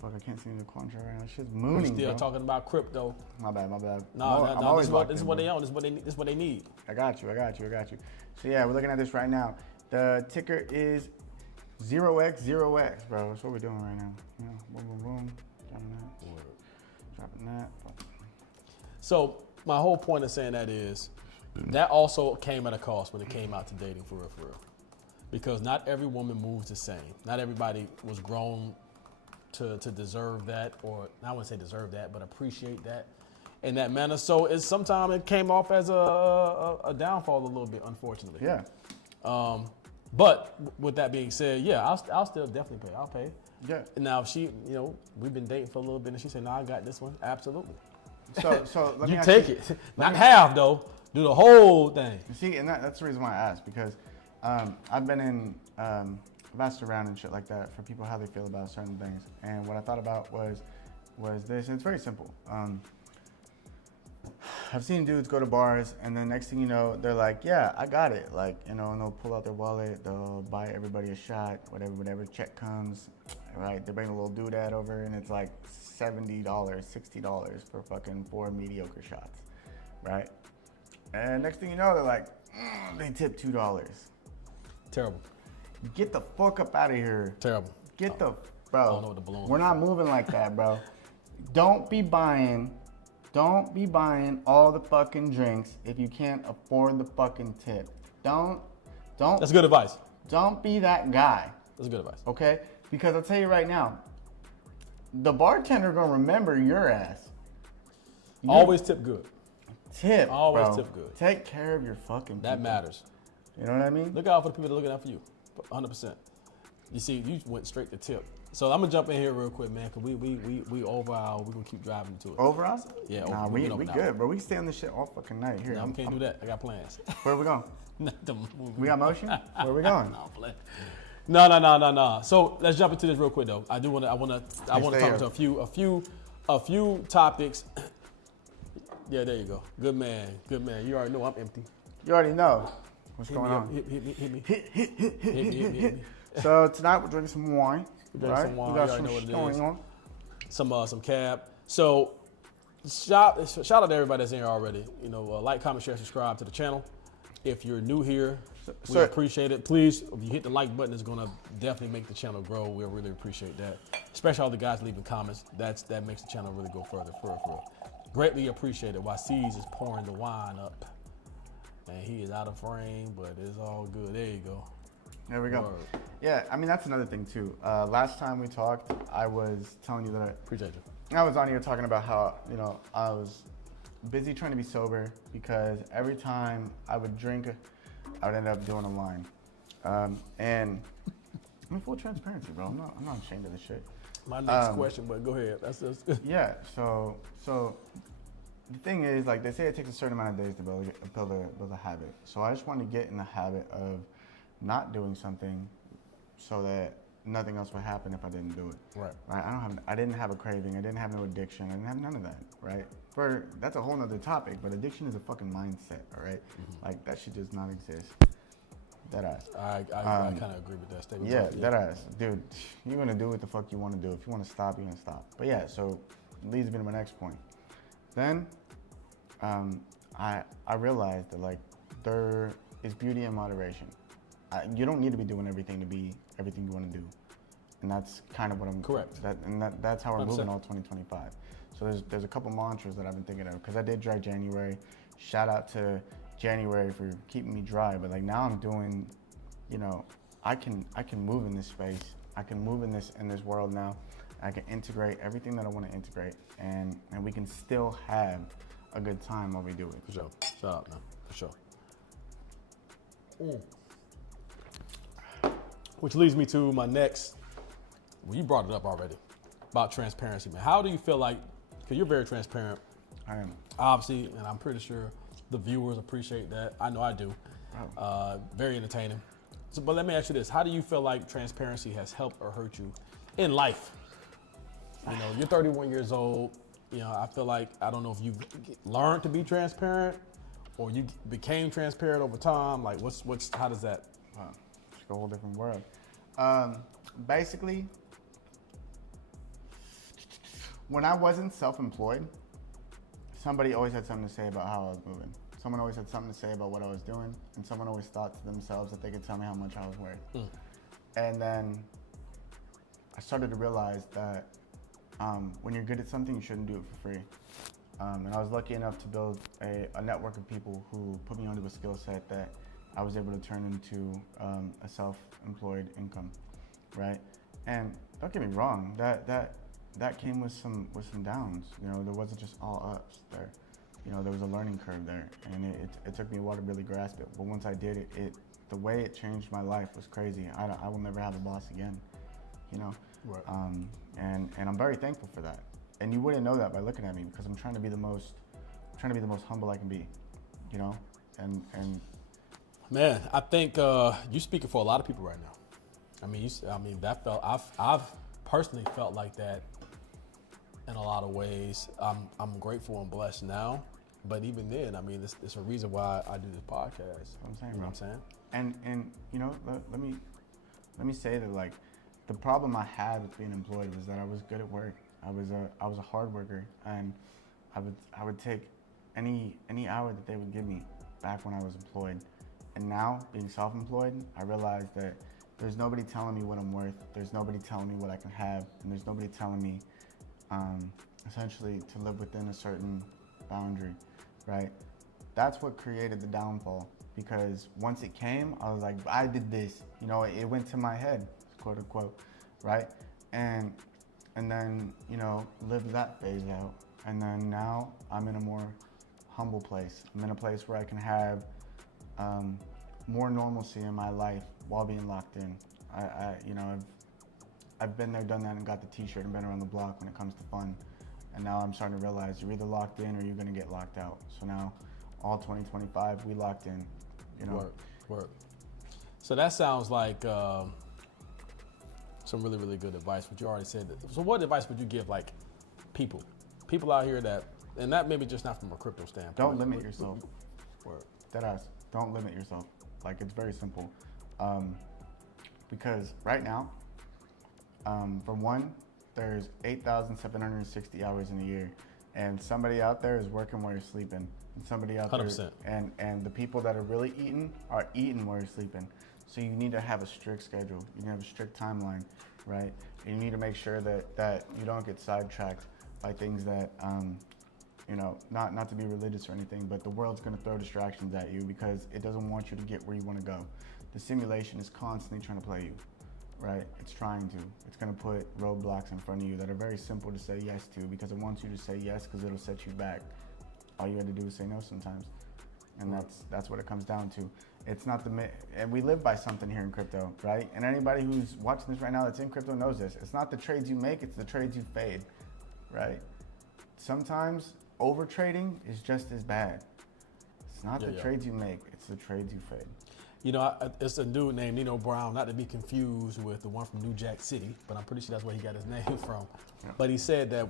Fuck, I can't see the contract right now. Shit's mooning, We're still bro. talking about crypto. My bad. No, this is what they own. This is what they need. I got you. So yeah, we're looking at this right now. The ticker is 0x0x, bro. That's what we're doing right now. Yeah, boom, boom, boom. Dropping that. So my whole point of saying that is, that also came at a cost when it came out to dating for real. Because not every woman moves the same. Not everybody was grown to deserve that, or I wouldn't say deserve that, but appreciate that in that manner. So sometimes it came off as a downfall a little bit, unfortunately. Yeah. But with that being said, yeah, I'll still definitely pay. I'll pay. Yeah. Now if she, we've been dating for a little bit, and she said, "No, I got this one." Absolutely. So let me you take it, not half though. Do the whole thing. See, and that's the reason why I asked, because I've been in. I've asked around and shit like that for people how they feel about certain things, and what I thought about was this, and it's very simple. I've seen dudes go to bars, and then next thing you know, they're like, yeah, I got it. Like, and they'll pull out their wallet, they'll buy everybody a shot, whatever check comes, right? They bring a little doodad over, and it's like $70, $60 for fucking 4 mediocre shots, right? And next thing you know, they're like, they tip $2. Terrible. Get the fuck up out of here. Terrible. Bro. I don't know what the balloons We're not moving like that, bro. Don't be buying all the fucking drinks if you can't afford the fucking tip. Don't. That's good advice. Don't be that guy. That's good advice. Okay? Because I'll tell you right now, the bartender gonna remember your ass. Always tip good. Always bro. Tip good. Take care of your fucking people. That matters. You know what I mean? Look out for the people that are looking out for you. 100%. You see, you went straight to tip. So I'm gonna jump in here real quick, man, cause we over our. We're gonna keep driving to it. Over us? Yeah. Nah, we good, bro. We stay on this shit all fucking night. Here, no, we can't do that. I got plans. Where are we going? We got motion. Where are we going? No. So let's jump into this real quick though. I want to talk to a few topics. Yeah, there you go. Good man. You already know I'm empty. You already know what's going on. Hit me. So tonight we're drinking some wine. Right? Some wine. We got You some know what shit it going is. on. Some cab. So shout out to everybody that's in here already. Like, comment, share, subscribe to the channel. If you're new here, we So- appreciate it. Please, if you hit the like button, it's gonna definitely make the channel grow. We'll really appreciate that. Especially all the guys leaving comments. That makes the channel really go further. For real. Greatly appreciated. While C's is pouring the wine up, and he is out of frame, but it's all good. There you go. There we go. Word. Yeah, I mean, that's another thing too. Last time we talked, I was telling you that Appreciate you. I was on here talking about how, I was busy trying to be sober because every time I would drink, I would end up doing a line. And I'm full transparency, bro. I'm not ashamed of this shit. My next question, but go ahead. That's Yeah, so the thing is, like, they say it takes a certain amount of days to build a habit. So I just wanted to get in the habit of not doing something so that nothing else would happen if I didn't do it. Right. I didn't have a craving. I didn't have no addiction. I didn't have none of that. Right. That's a whole nother topic. But addiction is a fucking mindset. All right. Mm-hmm. Like that shit does not exist. Dead ass. I kind of agree with that statement. Yeah, dead ass, dude. You're gonna do what the fuck you want to do. If you want to stop, you're gonna stop. But yeah, so leads me to my next point. Then, I realized that like there is beauty in moderation. You don't need to be doing everything to be everything you want to do, and that's kind of what I'm. Correct. That's how we're 100%. moving all 2025. So there's a couple mantras that I've been thinking of because I did dry January. Shout out to January for keeping me dry, but like now I'm doing, I can move in this space. I can move in this world now. I can integrate everything that I want to integrate, and we can still have a good time while we do it. For sure. Shout out, man. For sure. Which leads me to my next. Well, you brought it up already about transparency, man. How do you feel like? Because you're very transparent. I am. Obviously, and I'm pretty sure the viewers appreciate that. I know I do. Very entertaining. So, but let me ask you this. How do you feel like transparency has helped or hurt you in life? You're 31 years old. I feel like, I don't know if you've learned to be transparent or you became transparent over time. Like, how does that? It's a whole different world. Basically, when I wasn't self-employed, somebody always had something to say about how I was moving. Someone always had something to say about what I was doing, and someone always thought to themselves that they could tell me how much I was worth. And then I started to realize that when you're good at something, you shouldn't do it for free. And I was lucky enough to build a network of people who put me onto a skill set that I was able to turn into a self-employed income, right? And don't get me wrong, that came with some downs. There wasn't just all ups there. There was a learning curve there, and it took me a while to really grasp it. But once I did it, the way it changed my life was crazy. I will never have a boss again, Right. And I'm very thankful for that. And you wouldn't know that by looking at me because I'm trying to be the most humble I can be, and. Man, I think you're speaking for a lot of people right now. I've personally felt like that in a lot of ways. I'm grateful and blessed now, but even then, it's a reason why I do this podcast. I'm saying, you know what I'm saying? And let me say that like the problem I had with being employed was that I was good at work. I was a hard worker, and I would take any hour that they would give me back when I was employed. And now, being self-employed, I realize that there's nobody telling me what I'm worth. There's nobody telling me what I can have. And there's nobody telling me, essentially, to live within a certain boundary, right? That's what created the downfall. Because once it came, I was like, I did this. It went to my head, quote unquote, right? And then, lived that phase out. And then now I'm in a more humble place. I'm in a place where I can have more normalcy in my life while being locked in. I've been there, done that, and got the T-shirt and been around the block when it comes to fun. And now I'm starting to realize you're either locked in or you're gonna get locked out. So now, all 2025, we locked in. Work. So that sounds like some really, really good advice. What you already said. So what advice would you give like people out here that, and that maybe just not from a crypto standpoint. Don't limit yourself. Work. Deadass. Don't limit yourself. Like, it's very simple. Because right now, for one, there's 8,760 hours in a year. and somebody out there is working while you're sleeping. And somebody out 100%. there, and the people that are really eating are eating while you're sleeping. So you need to have a strict schedule. You need to have a strict timeline, right? And you need to make sure that you don't get sidetracked by things that, you know, not to be religious or anything, but the world's going to throw distractions at you because it doesn't want you to get where you want to go. The simulation is constantly trying to play you, right? It's trying to. It's going to put roadblocks in front of you that are very simple to say yes to because it wants you to say yes because it'll set you back. All you got to do is say no sometimes. And that's what it comes down to. It's not and we live by something here in crypto, right? And anybody who's watching this right now that's in crypto knows this. It's not the trades you make, it's the trades you fade, right? Sometimes over trading is just as bad. It's not the trades you make, it's the trades you fade. You know, it's a dude named Nino Brown, not to be confused with the one from New Jack City, but I'm pretty sure that's where he got his name from. Yeah. But he said that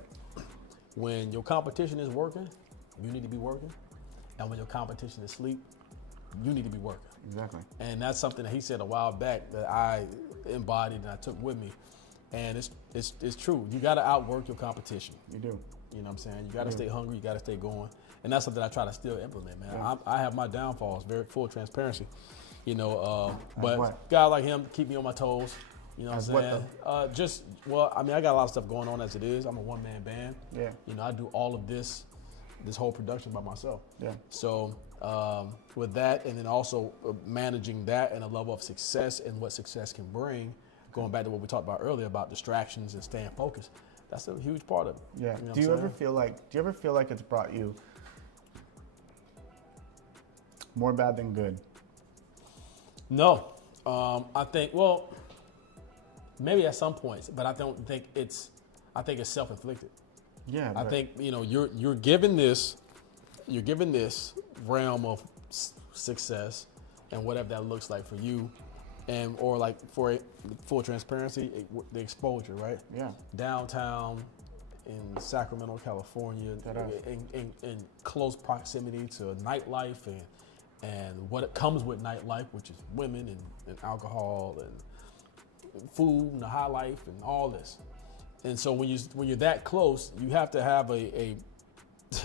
when your competition is working, you need to be working. And when your competition is asleep, you need to be working. Exactly. And that's something that he said a while back that I embodied and I took with me. And it's true. You got to outwork your competition. You do. You know what I'm saying? You got to stay hungry. You got to stay going. And that's something I try to still implement, man. Yeah. I have my downfalls, very full transparency. You know, but guy like him keep me on my toes. You know what I'm saying? I got a lot of stuff going on as it is. I'm a one-man band. Yeah. You know, I do all of this whole production by myself. Yeah. So with that, and then also managing that and a level of success and what success can bring, going back to what we talked about earlier about distractions and staying focused, that's a huge part of it. Yeah. You know do you ever feel like it's brought you more bad than good? No. I think, well, maybe at some points, but I think it's self-inflicted. Yeah. I think, you know, you're given this realm of success and whatever that looks like for you, and or like for full transparency, the exposure, right? Yeah. Downtown in Sacramento, California, in close proximity to nightlife and what it comes with nightlife, which is women and alcohol and food and the high life and all this. And so when you're that close, you have to have a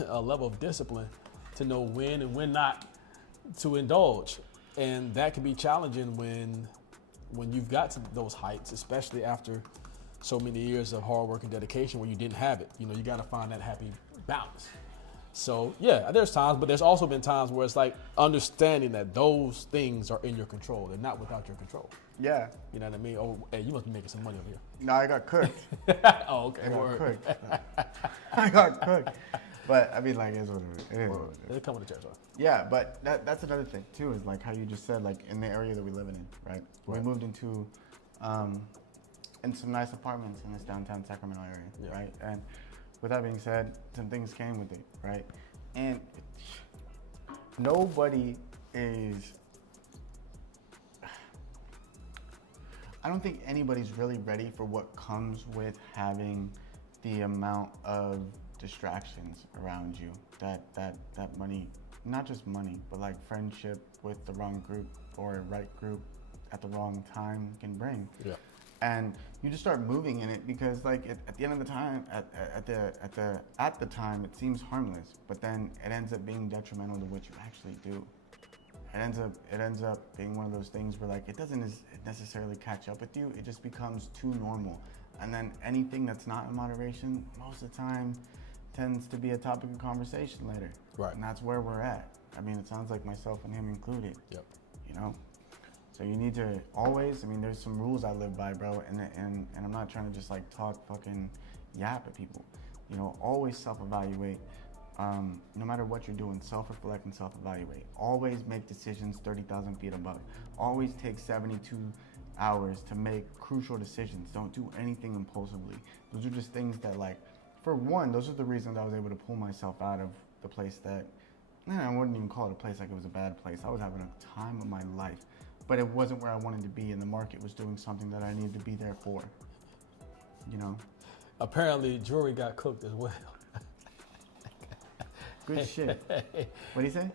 level of discipline to know when and when not to indulge. And that can be challenging when you've got to those heights, especially after so many years of hard work and dedication where you didn't have it. You know, you got to find that happy balance. So yeah, there's times, but there's also been times where it's like understanding that those things are in your control. They're not without your control. Yeah. You know what I mean? Oh, hey, you must be making some money over here. No, I got cooked. Oh, okay. I got cooked. I got cooked. But I mean, like, it is what it is. It is what it is. They come with the territory. Yeah, but that's another thing too, is like how you just said, like in the area that we live in, right? We moved into in some nice apartments in this downtown Sacramento area, right? And with that being said, some things came with it, right? And nobody is, I don't think anybody's really ready for what comes with having the amount of distractions around you that money, not just money, but like friendship with the wrong group or right group at the wrong time can bring. Yeah. And you just start moving in it because, like, at the end of the time, at the time, it seems harmless, but then it ends up being detrimental to what you actually do. It ends up being one of those things where, like, it doesn't necessarily catch up with you. It just becomes too normal, and then anything that's not in moderation, most of the time, tends to be a topic of conversation later. Right. And that's where we're at. I mean, it sounds like myself and him included. Yep. You know. So you need to always, I mean, there's some rules I live by, bro, and I'm not trying to just like talk fucking yap at people. You know, always self-evaluate. No matter what you're doing, self-reflect and self-evaluate. Always make decisions 30,000 feet above. Always take 72 hours to make crucial decisions. Don't do anything impulsively. Those are just things that, like, for one, those are the reasons I was able to pull myself out of the place that, I wouldn't even call it a place like it was a bad place. I was having a time of my life. But it wasn't where I wanted to be, and the market was doing something that I needed to be there for. You know? Apparently, jewelry got cooked as well. Good shit. What'd he say?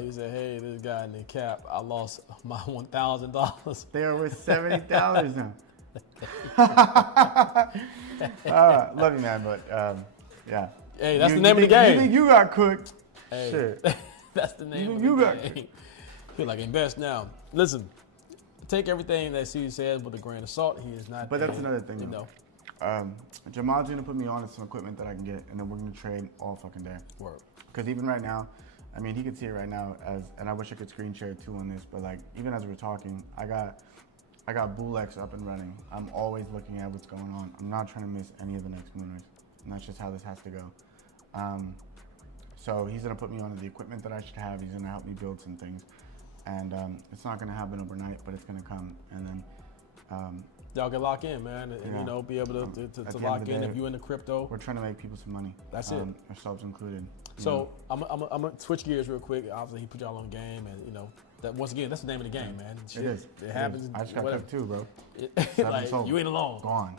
He said, hey, this guy in the cap, I lost my $1,000. They are worth $70 now. Love you, man, but yeah. Hey, that's the name of the game. You think you got cooked? Hey, Shit. that's the name of You the got game. Feel like invest now. Listen, take everything that CZ says with a grain of salt. He is not. But that's another thing. You know. Jahmad's gonna put me on some equipment that I can get, and then we're gonna trade all fucking day. Word. Because even right now, I mean, he can see it right now and I wish I could screen share too on this, but like even as we're talking, I got Bulex up and running. I'm always looking at what's going on. I'm not trying to miss any of the next mooners, and that's just how this has to go. So he's gonna put me on the equipment that I should have. He's gonna help me build some things, and it's not gonna happen overnight, but it's gonna come. And then y'all can lock in, man, and yeah. you know, be able to lock in day, if you're in the crypto. We're trying to make people some money. That's it, ourselves included. So I'm gonna switch gears real quick. Obviously, he put y'all on game, and you know that once again, that's the name of the game, man. Shit, it is. It happens. I just got cooked too, bro. Like you ain't alone. Gone.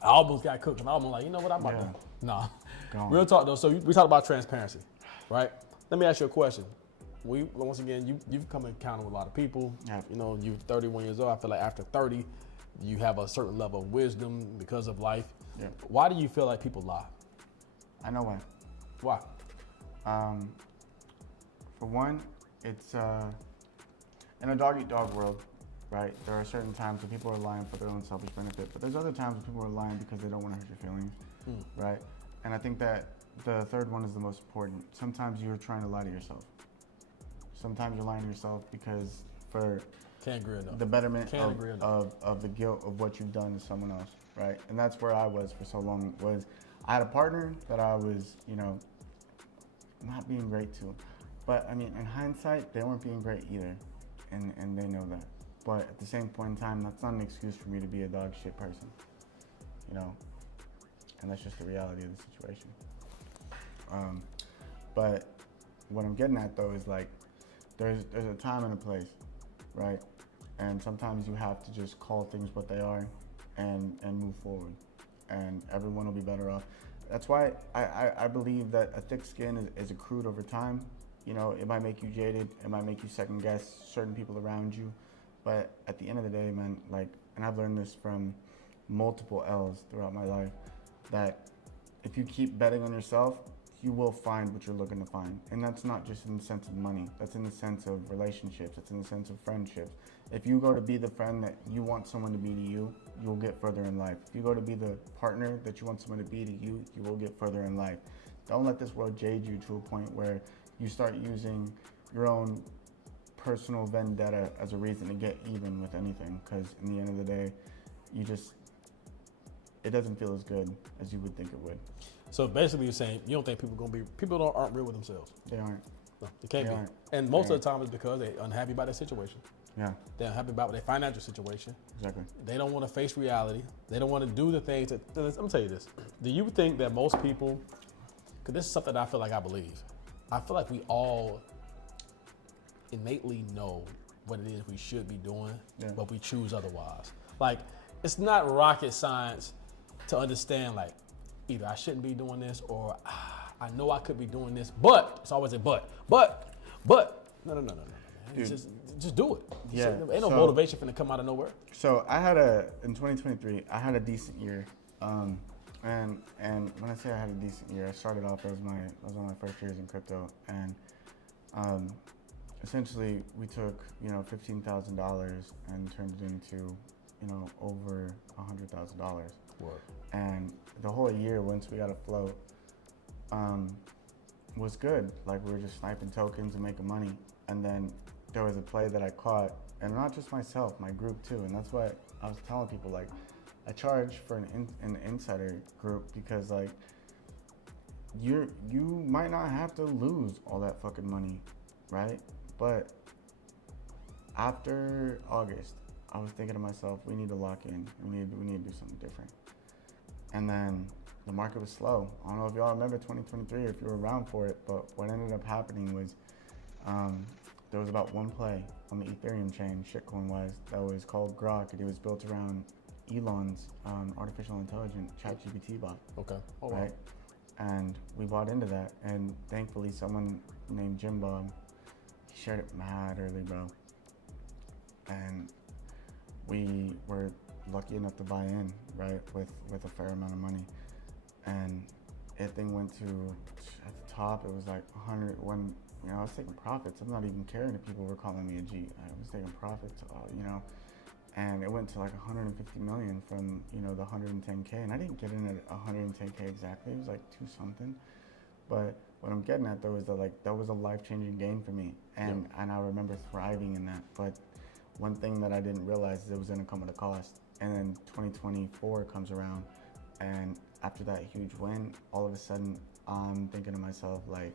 I almost got cooked, and I almost like, you know what, I'm about to. Nah. Gone. Real talk though. So we talked about transparency, right? Let me ask you a question. Once again, you've come encounter with a lot of people. Yeah. You know, you're 31 years old. I feel like after 30, you have a certain level of wisdom because of life. Yeah. Why do you feel like people lie? I know why. Why? For one, it's in a dog-eat-dog world, right? There are certain times when people are lying for their own selfish benefit, but there's other times when people are lying because they don't want to hurt your feelings, right? And I think that the third one is the most important. Sometimes you're trying to lie to yourself. Sometimes you're lying to yourself because for Can't agree enough. the betterment Can't agree enough. of the guilt of what you've done to someone else, right? And that's where I was for so long. Was I had a partner that I was, you know, not being great to, but I mean, in hindsight, they weren't being great either, and they know that. But at the same point in time, that's not an excuse for me to be a dog shit person, you know. And that's just the reality of the situation. But what I'm getting at though is like, there's a time and a place, right? And sometimes you have to just call things what they are and move forward, and everyone will be better off. That's why I believe that a thick skin is accrued over time. You know, it might make you jaded, it might make you second guess certain people around you, but at the end of the day, man, like, and I've learned this from multiple L's throughout my life, that if you keep betting on yourself, you will find what you're looking to find. And that's not just in the sense of money, that's in the sense of relationships, that's in the sense of friendships. If you go to be the friend that you want someone to be to you, you'll get further in life. If you go to be the partner that you want someone to be to you, you will get further in life. Don't let this world jade you to a point where you start using your own personal vendetta as a reason to get even with anything, because in the end of the day, it doesn't feel as good as you would think it would. So basically, you're saying you don't think people aren't real with themselves. They aren't. No, they can't They be. aren't. And most of the time, it's because they're unhappy about their situation. Yeah, They're unhappy about their financial situation. exactly. They don't want to face reality. They don't want to do the things that. I'm gonna tell you this. Do you think that most people? Because this is something that I feel like I believe. I feel like we all innately know what it is we should be doing, but we choose otherwise. Like, it's not rocket science to understand, like, either I shouldn't be doing this or I know I could be doing this, but it's always a but. No. Just do it. Ain't no motivation finna come out of nowhere. So in 2023, I had a decent year. And when I say I had a decent year, I started off as one of my first years in crypto, and essentially we took $15,000 and turned it into over $100,000. And the whole year, once we got afloat, was good. Like, we were just sniping tokens and making money. And then there was a play that I caught, and not just myself, my group too. And that's why I was telling people, like, I charge for an insider group because, like, you might not have to lose all that fucking money, right? But after August, I was thinking to myself, we need to lock in. We need to do something different. And then the market was slow. I don't know if y'all remember 2023 or if you were around for it, but what ended up happening was there was about one play on the Ethereum chain, shitcoin-wise, that was called Grok, and it was built around Elon's artificial intelligence ChatGPT bot. Okay. Oh, right? Wow. And we bought into that, and thankfully someone named Jim Bob, he shared it mad early, bro. And we were lucky enough to buy in, right, with a fair amount of money. And it thing went to, at the top, it was like 100, when, you know, I was taking profits. I'm not even caring if people were calling me a G. I was taking profits, you know, and it went to like 150 million from, you know, the 110K, and I didn't get in at 110K exactly. It was like 2 something. But what I'm getting at though is that like that was a life-changing game for me, and I remember thriving in that. But one thing that I didn't realize is it was going to come at a cost. And then 2024 comes around, and after that huge win, all of a sudden I'm thinking to myself like,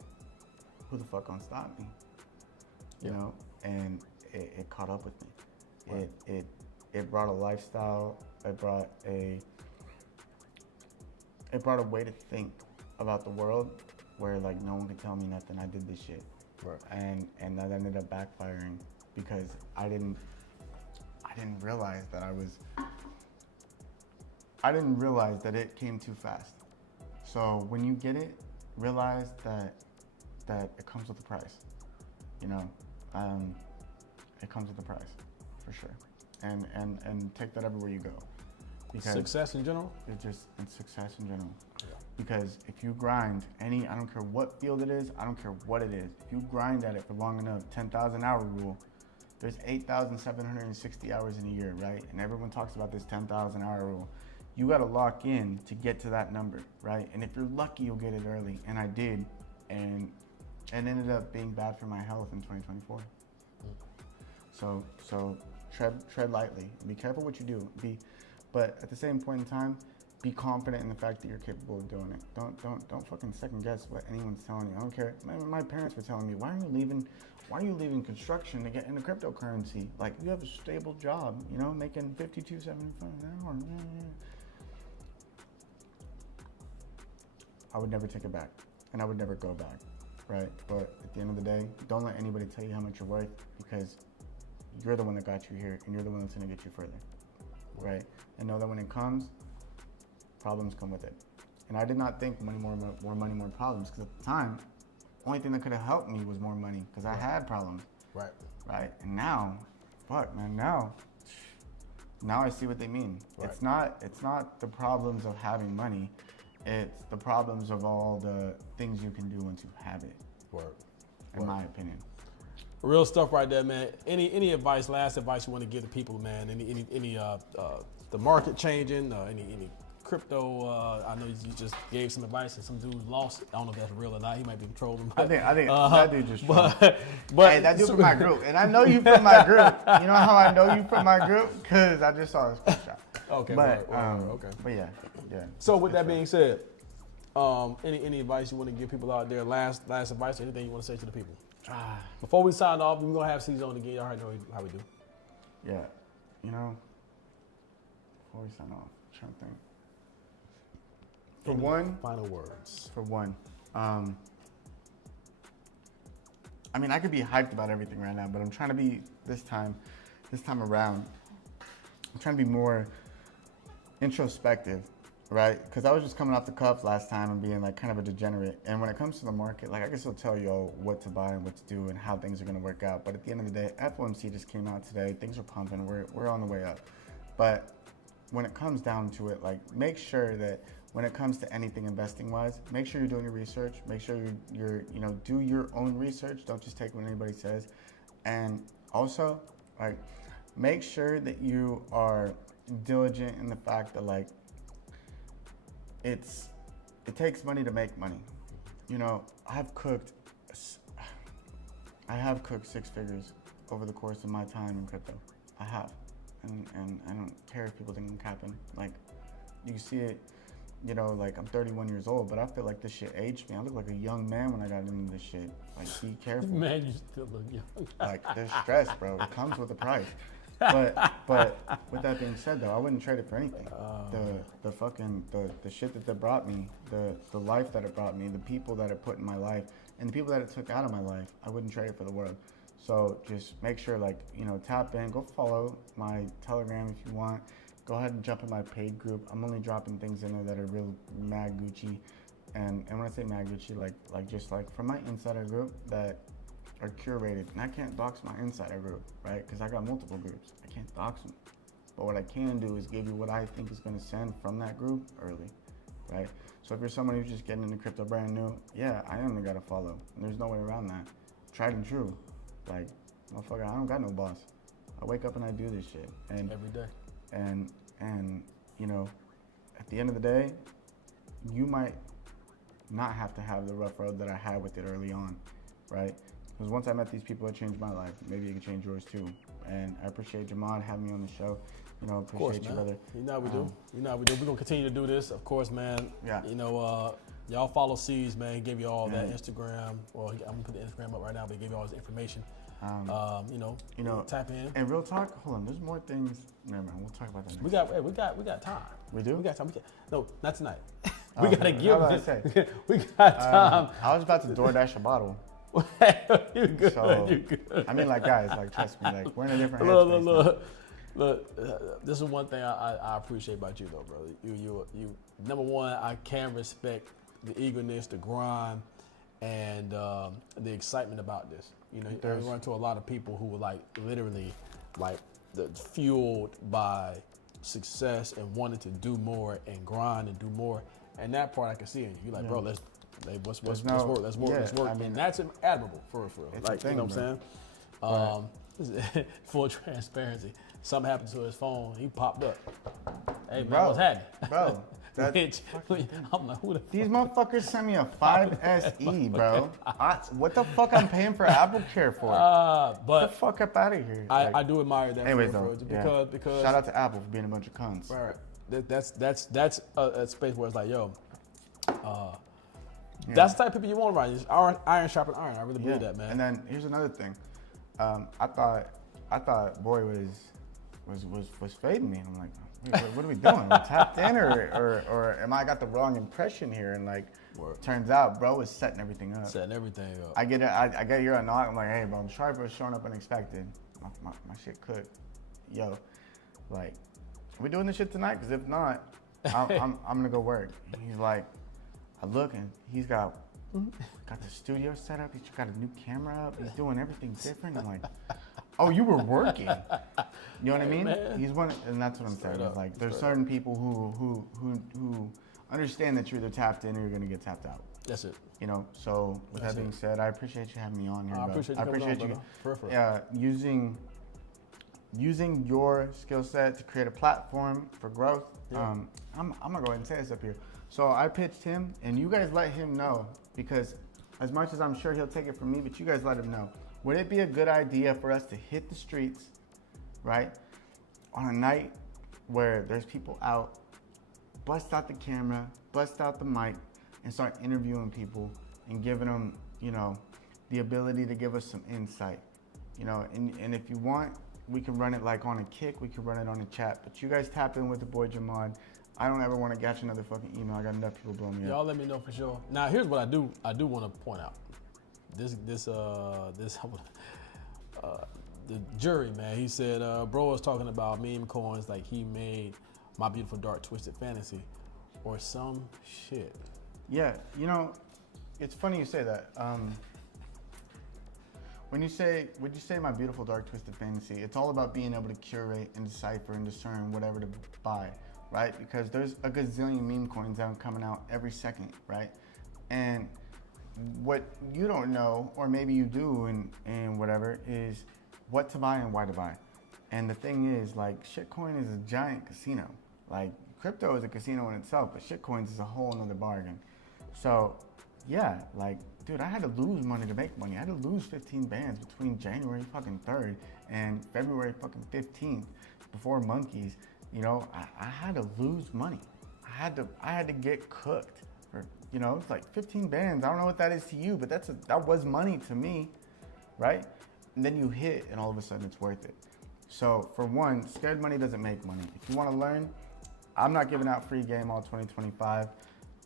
who the fuck gonna stop me? You know, and it caught up with me. Right. It brought a lifestyle. It brought a way to think about the world where like no one could tell me nothing. I did this shit. Right. And that ended up backfiring because I didn't realize that I didn't realize that it came too fast. So when you get it, realize that it comes with a price. You know, it comes with a price for sure. And take that everywhere you go. Because success in general? It's success in general. Yeah. Because if you grind I don't care what field it is, I don't care what it is. If you grind at it for long enough, 10,000 hour rule, there's 8,760 hours in a year, right? And everyone talks about this 10,000 hour rule. You got to lock in to get to that number, right? And if you're lucky, you'll get it early. And I did, and it ended up being bad for my health in 2024. So tread lightly. Be careful what you do. But at the same point in time, be confident in the fact that you're capable of doing it. Don't fucking second guess what anyone's telling you. I don't care. My parents were telling me, why are you leaving construction to get into cryptocurrency? Like, you have a stable job, you know, making $52.75 an hour. I would never take it back, and I would never go back, right? But at the end of the day, don't let anybody tell you how much you're worth, because you're the one that got you here, and you're the one that's gonna get you further, right? And know that when it comes, problems come with it. And I did not think more money, more problems, because at the time, only thing that could have helped me was more money, because I had problems. Right. Right. And now, fuck, man, now I see what they mean. Right. It's not the problems of having money. It's the problems of all the things you can do once you have it. Word. In my opinion. Real stuff right there, man. Any advice, last advice you want to give to people, man? Any the market changing, any crypto, I know you just gave some advice and some dude lost. I don't know if that's real or not. He might be trolling. I think that dude just trolled. But hey, that dude from my group. And I know you from my group. You know how I know you from my group? Because I just saw his screenshot. Okay. But, okay. But yeah. So with that being said, any advice you want to give people out there? Last advice, anything you want to say to the people? Before we sign off, we're going to have CZ on again. Y'all already know how we do. Yeah. You know, before we sign off, I'm trying to think. For one, final words. For one, I mean, I could be hyped about everything right now, but I'm trying to be this time around, I'm trying to be more introspective, right? Because I was just coming off the cuff last time and being like kind of a degenerate. And when it comes to the market, like I can still tell y'all what to buy and what to do and how things are going to work out. But at the end of the day, FOMC just came out today. Things are pumping. We're on the way up. But when it comes down to it, like make sure that when it comes to anything investing wise, make sure you're doing your research. Make sure you're do your own research. Don't just take what anybody says. And also, like, make sure that you are diligent in the fact that like it takes money to make money. You know, I have cooked 6 figures over the course of my time in crypto. I have. And I don't care if people think I'm capping. Like, you see it, you know, like I'm 31 years old, but I feel like this shit aged me. I look like a young man when I got into this shit. Like, be careful. Man, you still look young. Like, there's stress, bro. It comes with a price. But with that being said, though, I wouldn't trade it for anything. The shit that brought me, the life that it brought me, the people that it put in my life, and the people that it took out of my life, I wouldn't trade it for the world. So just make sure, like, you know, tap in, go follow my Telegram if you want. Go ahead and jump in my paid group. I'm only dropping things in there that are real mad Gucci. And when I say mad Gucci, like just like from my insider group that are curated. And I can't dox my insider group, right? Because I got multiple groups. I can't dox them. But what I can do is give you what I think is going to send from that group early. right? So if you're someone who's just getting into crypto brand new, yeah, I am the guy to follow. And there's no way around that. Tried and true. Like, motherfucker, I don't got no boss. I wake up and I do this shit. And every day. And you know, at the end of the day, you might not have to have the rough road that I had with it early on, right? Because once I met these people, it changed my life. Maybe it can change yours too. And I appreciate Jahmad having me on the show. You know, appreciate you, brother. You know we do. You know we do. We're gonna continue to do this, of course, man. Yeah. You know, y'all follow C's, man. He gave you all that Instagram. Well, I'm gonna put the Instagram up right now, but he gave you all his information. You know, tap in. And real talk, hold on, there's more things. Never mind, we'll talk about that next. We got time. We do? We got time. No, not tonight. We gotta give. We got time. I was about to DoorDash a bottle. You good? So, You good? I mean, like, guys, like, trust me, like, we're in a different headspace. Look, this is one thing I appreciate about you, though, brother. You. Number one, I can respect the eagerness, the grind, and the excitement about this. You know, I run into a lot of people who were like literally, like, fueled by success and wanted to do more and grind and do more. And that part I can see in you. You're like, bro, let's work. I mean, and that's admirable for real. Like, you know what I'm saying? Full transparency. Something happened to his phone. He popped up. Hey, man, what's happening? Bro. I'm like, who the These motherfuckers sent me a 5SE, bro. What the fuck I'm paying for Apple Care for? But get the fuck up out of here. I do admire that. Anyways, because shout out to Apple for being a bunch of cunts. Right. That's a space where it's like, yo, that's the type of people you want around you. Iron sharpen iron. I really believe that, man. And then here's another thing. I thought Boy was fading me. And I'm like, wait, what are we doing? We're tapped in, or am I got the wrong impression here? And like, turns out, bro is setting everything up. I get here at knock. I'm like, hey, bro, I'm sorry for showing up unexpected. My shit cooked. Yo, like, are we doing this shit tonight? Because if not, I'm gonna go work. And he's like, I look and he's got the studio set up. He's got a new camera up. He's doing everything different. I'm like, oh, you were working. You know what I mean? Man. He's one, and that's what I'm saying. It's like there's certain people who understand that you're either tapped in or you're gonna get tapped out. That's it. You know. So with that being said, I appreciate you having me on here. I appreciate you. Using your skill set to create a platform for growth. Yeah. I'm gonna go ahead and say this up here. So I pitched him, and you guys let him know, because as much as I'm sure he'll take it from me, but you guys let him know. Would it be a good idea for us to hit the streets, right, on a night where there's people out, bust out the camera, bust out the mic, and start interviewing people and giving them, you know, the ability to give us some insight, you know, and if you want, we can run it like on a kick, we can run it on a chat, but you guys tap in with the boy Jahmad. I don't ever want to get you another fucking email. I got enough people blowing me up. Y'all let me know for sure. Now, here's what I do want to point out. The jury, man, he said, bro was talking about meme coins like he made My Beautiful Dark Twisted Fantasy or some shit. Yeah, you know, it's funny you say that. When you say My Beautiful Dark Twisted Fantasy, it's all about being able to curate and decipher and discern whatever to buy, right? Because there's a gazillion meme coins that are coming out every second, right? And what you don't know, or maybe you do and whatever, is what to buy and why to buy. And the thing is, like, shitcoin is a giant casino. Like, crypto is a casino in itself, but shitcoins is a whole nother bargain. So, yeah, like, dude, I had to lose money to make money. I had to lose 15 bands between January fucking 3rd and February fucking 15th before monkeys. You know, I had to lose money. I had to get cooked. You know, it's like 15 bands. I don't know what that is to you, but that was money to me, right? And then you hit, and all of a sudden it's worth it. So for one, scared money doesn't make money. If you want to learn, I'm not giving out free game all 2025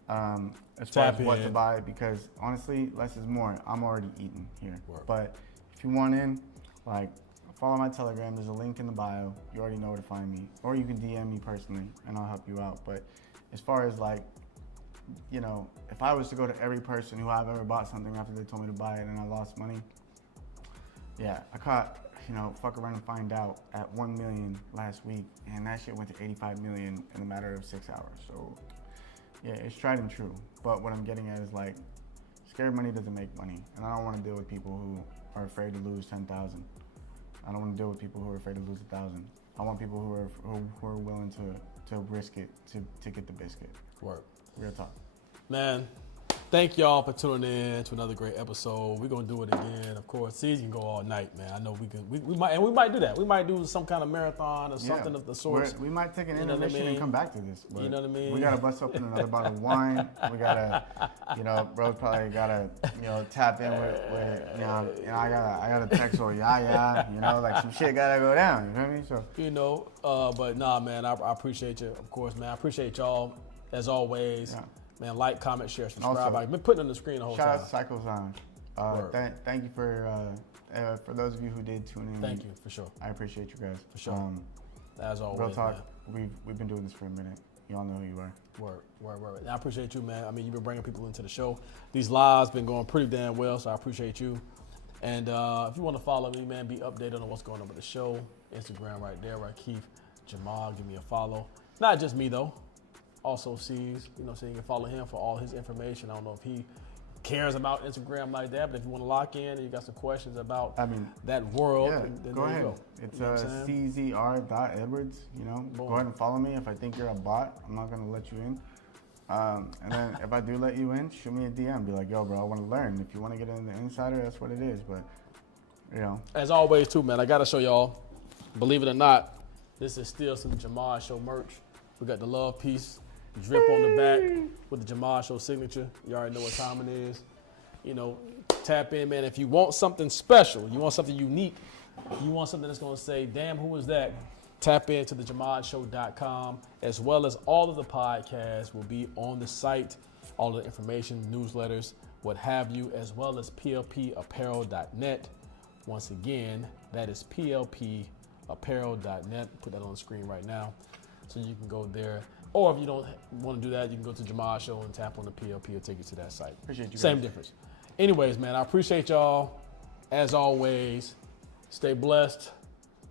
as far as what to buy, because honestly, less is more. I'm already eating here. But if you want in, like, follow my Telegram. There's a link in the bio. You already know where to find me. Or you can DM me personally, and I'll help you out. But as far as, like, you know, if I was to go to every person who I've ever bought something after they told me to buy it and I lost money, yeah, I caught, you know, fuck around and find out at 1 million last week, and that shit went to 85 million in a matter of 6 hours. So Yeah, it's tried and true. But what I'm getting at is like, scared money doesn't make money, and I don't want to deal with people who are afraid to lose 10,000. I don't want to deal with people who are afraid to lose 1,000. I want people who are willing to risk it to get the biscuit. Work. Real talk. Man, thank y'all for tuning in to another great episode. We're gonna do it again. Of course, season can go all night, man. I know we can. We might do that. We might do some kind of marathon or something of the sort. We might take an intermission and come back to this. You know what I mean? We gotta bust open another bottle of wine. We gotta, bro, probably gotta, tap in with I gotta text or like some shit gotta go down. You know what I mean? So. But nah, man, I appreciate you. Of course, man, I appreciate y'all as always. Yeah. Man, like, comment, share, subscribe. Also, I've been putting it on the screen the whole time. Shout out to Cycle Zone. Thank you for those of you who did tune in. Thank you, for sure. I appreciate you guys. For sure. As always, real talk, man. We've been doing this for a minute. Y'all know who you are. Word. I appreciate you, man. I mean, you've been bringing people into the show. These lives been going pretty damn well, so I appreciate you. And if you want to follow me, man, be updated on what's going on with the show. Instagram right there, rakifjahmad. Give me a follow. Not just me, though. Also sees, so you can follow him for all his information. I don't know if he cares about Instagram like that, but if you want to lock in and you got some questions about that world, then go ahead. It's CZR.Edwards. Go ahead and follow me. If I think you're a bot, I'm not going to let you in. And then if I do let you in, shoot me a DM. Be like, yo, bro, I want to learn. If you want to get in the insider, that's what it is. But, As always, too, man, I got to show y'all, believe it or not, this is still some Jahmad Show merch. We got the love piece. Drip on the back with the Jahmad Show signature. You already know what time it is. Tap in, man. If you want something special, you want something unique, you want something that's going to say, damn, who is that? Tap into the JahmadShow.com, as well as all of the podcasts will be on the site, all the information, newsletters, what have you, as well as plpapparel.net. Once again, that is plpapparel.net. Put that on the screen right now so you can go there. Or if you don't want to do that, you can go to Jahmad Show and tap on the PLP. It'll take you to that site. Appreciate you. Same difference. Anyways, man, I appreciate y'all. As always, stay blessed.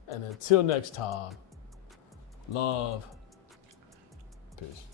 And until next time, love. Peace.